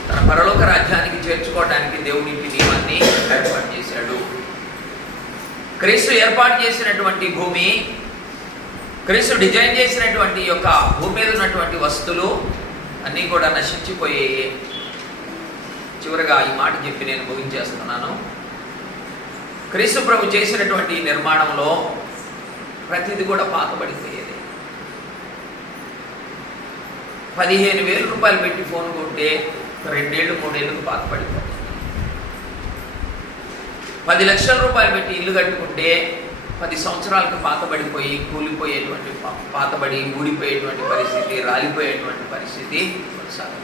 తన పరలోక రాజ్యానికి చేర్చుకోవడానికి దేవునికి నియమాన్ని ఏర్పాటు చేశాడు. క్రీస్తు ఏర్పాటు చేసినటువంటి భూమి, క్రీస్తు డిజైన్ చేసినటువంటి యొక్క భూమి మీద ఉన్నటువంటి వస్తువులు అన్నీ కూడా నశించిపోయాయి. చివరగా ఈ మాట చెప్పి నేను ముగించేస్తున్నాను. క్రీస్తు ప్రభు చేసినటువంటి నిర్మాణంలో ప్రతిది కూడా పాతబడిపోయేది. 15,000 రూపాయలు పెట్టి ఫోన్ కొంటే 2 ఏళ్ళు 3 ఏళ్ళకు పాతబడిపోతుంది. 10 లక్షల రూపాయలు పెట్టి ఇల్లు కట్టుకుంటే 10 సంవత్సరాలకు పాతబడిపోయి కూలిపోయేటువంటి, పాతబడి ఊడిపోయేటువంటి పరిస్థితి, రాలిపోయేటువంటి పరిస్థితి కొనసాగుతుంది.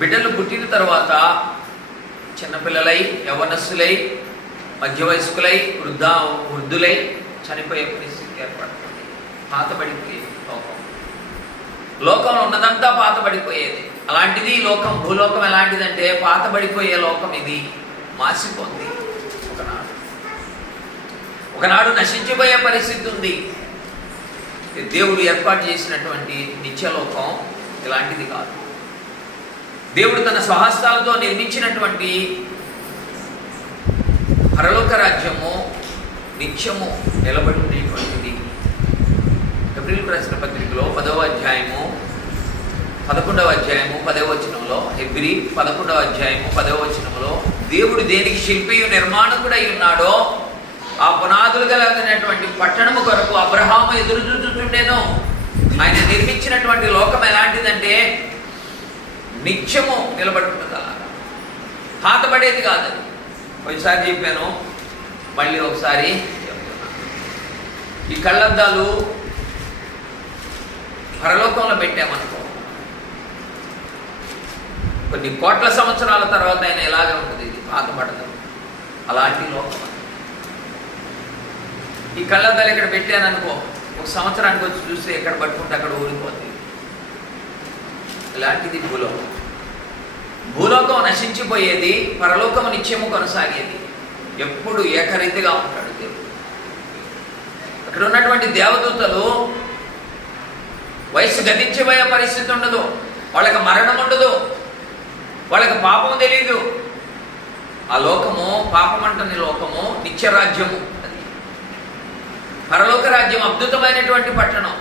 బిడ్డలు పుట్టిన తర్వాత చిన్నపిల్లలై, యవ్వనస్తులై, మధ్య వయస్కులై, వృద్ధులై చనిపోయే పరిస్థితి ఏర్పడుతుంది. పాతబడిపోయేది లోకంలో ఉన్నదంతా పాతబడిపోయేది. అలాంటిది లోకం, భూలోకం ఎలాంటిదంటే పాతబడిపోయే లోకం ఇది. మాసిపోతుంది. ఒకనాడు నశించిపోయే పరిస్థితి ఉంది. దేవుడు ఏర్పాటు చేసినటువంటి నిత్యలోకం ఇలాంటిది కాదు. దేవుడు తన స్వహస్తాలతో నిర్మించినటువంటి పరలోక రాజ్యము నిత్యము నిలబడి ఉండేటువంటిది. ఏప్రిల్ రాసిన పత్రికలో 10వ అధ్యాయము 11వ అధ్యాయము 10వ వచనంలో, హెబ్రీ 11వ అధ్యాయము 10వ వచనంలో దేవుడు దేనికి శిల్పియు నిర్మాణకుడై ఉన్నాడో ఆ పునాదులు కలిగినటువంటి పట్టణము కొరకు అబ్రహాము ఎదురు చూస్తుండేను. ఆయన నిర్మించినటువంటి లోకం ఎలాంటిదంటే నిత్యము నిలబడి ఉంటుంది. అలా పాతబడేది కాదు. ఒకసారి చెప్పాను, మళ్ళీ ఒకసారి చెప్తున్నాను. ఈ కళ్ళద్దాలు పరలోకంలో పెట్టామనుకో, కొన్ని కోట్ల సంవత్సరాల తర్వాత అయినా ఎలాగే ఉంటుంది, ఇది పాతపడదు. అలాంటి లోకం. ఈ కళ్ళద్దాలు ఇక్కడ పెట్టాననుకో, ఒక సంవత్సరానికి వచ్చి చూస్తే ఎక్కడ పట్టుకుంటే అక్కడ ఊరిపోతుంది. ఇలాంటిది భూలోకం. భూలోకం నశించిపోయేది, పరలోకము నిత్యము కొనసాగేది. ఎప్పుడు ఏకరీతిగా ఉంటాడు దేవుడు. అక్కడ ఉన్నటువంటి దేవదూతలు వయస్సు గతించిపోయే పరిస్థితి ఉండదు, వాళ్ళకి మరణం ఉండదు, వాళ్ళకి పాపం తెలియదు. ఆ లోకము పాపమంటని లోకము, నిత్యరాజ్యము. అది పరలోక రాజ్యం అద్భుతమైనటువంటి పట్టణం.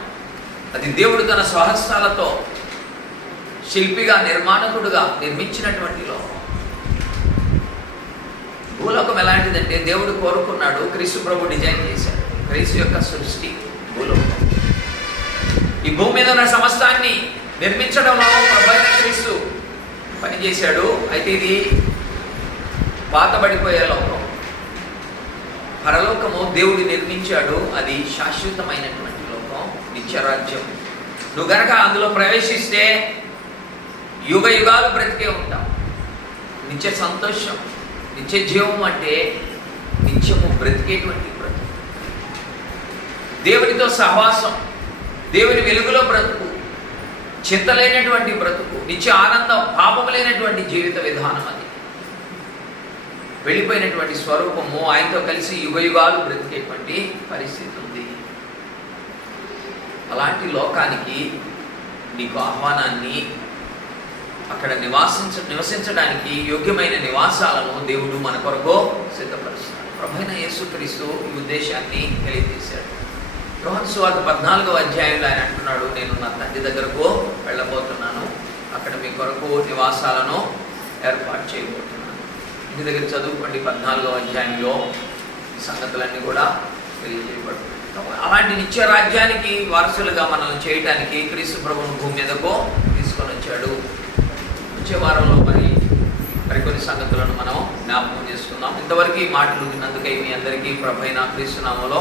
అది దేవుడు తన స్వహస్తాలతో శిల్పిగా, నిర్మాణకుడుగా నిర్మించినటువంటి లోకం. భూలోకం ఎలాంటిదంటే దేవుడు కోరుకున్నాడు, క్రీస్తు ప్రభు డిజైన్ చేశాడు. క్రీస్తు యొక్క సృష్టి భూలోకం. ఈ భూమి మీద ఉన్న సమస్తాన్ని నిర్మించడంలో ప్రభైన క్రీస్తు పనిచేశాడు. అయితే ఇది పాతబడిపోయే లోకం. పరలోకము దేవుడు నిర్మించాడు, అది శాశ్వతమైనటువంటి లోకం, నిత్యరాజ్యం. నువ్వు గనక అందులో ప్రవేశిస్తే యుగ యుగాలు బ్రతికే ఉంటాం. నిత్య సంతోషం, నిత్య జీవం అంటే నిత్యము బ్రతికేటువంటి బ్రతుకు, దేవునితో సహవాసం, దేవుని వెలుగులో బ్రతుకు, చింతలేనటువంటి బ్రతుకు, నిత్య ఆనందం, పాపం లేనటువంటి జీవిత విధానం. అది వెళ్ళిపోయినటువంటి స్వరూపము, ఆయనతో కలిసి యుగ యుగాలు బ్రతికేటువంటి పరిస్థితి ఉంది. అలాంటి లోకానికి నీకు ఆహ్వానాన్ని, అక్కడ నివసించడానికి యోగ్యమైన నివాసాలను దేవుడు మన కొరకు సిద్ధపరుస్తాడు. ప్రభువైన యేసుక్రీస్తు ఈ ఉద్దేశాన్ని తెలియజేశాడు. యోహాను సువార్త 14వ అధ్యాయంలో ఆయన అంటున్నాడు, నేను నా తండ్రి దగ్గరకు వెళ్ళబోతున్నాను, అక్కడ మీ కొరకు నివాసాలను ఏర్పాటు చేయబోతున్నాను. ఇంటి దగ్గర చదువుకోండి, 14వ అధ్యాయంలో ఈ సంగతులన్నీ కూడా తెలియజేయబడుతుంది. అలాంటి నిత్య రాజ్యానికి వారసులుగా మనల్ని చేయడానికి క్రీస్తు ప్రభువును భూమి మీదకు తీసుకొని వచ్చాడు. వచ్చే వారంలో మరికొన్ని సంగతులను మనం జ్ఞాపకం చేసుకుందాం. ఇంతవరకు ఈ మాటలు విన్నందుకై మీ అందరికీ ప్రభువైన క్రీస్తు నామములో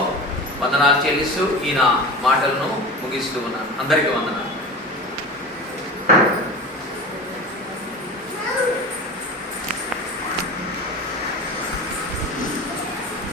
వందనాలు చెల్లిస్తూ ఈయన మాటలను ముగిస్తూ ఉన్నాను. అందరికీ వందనాలు.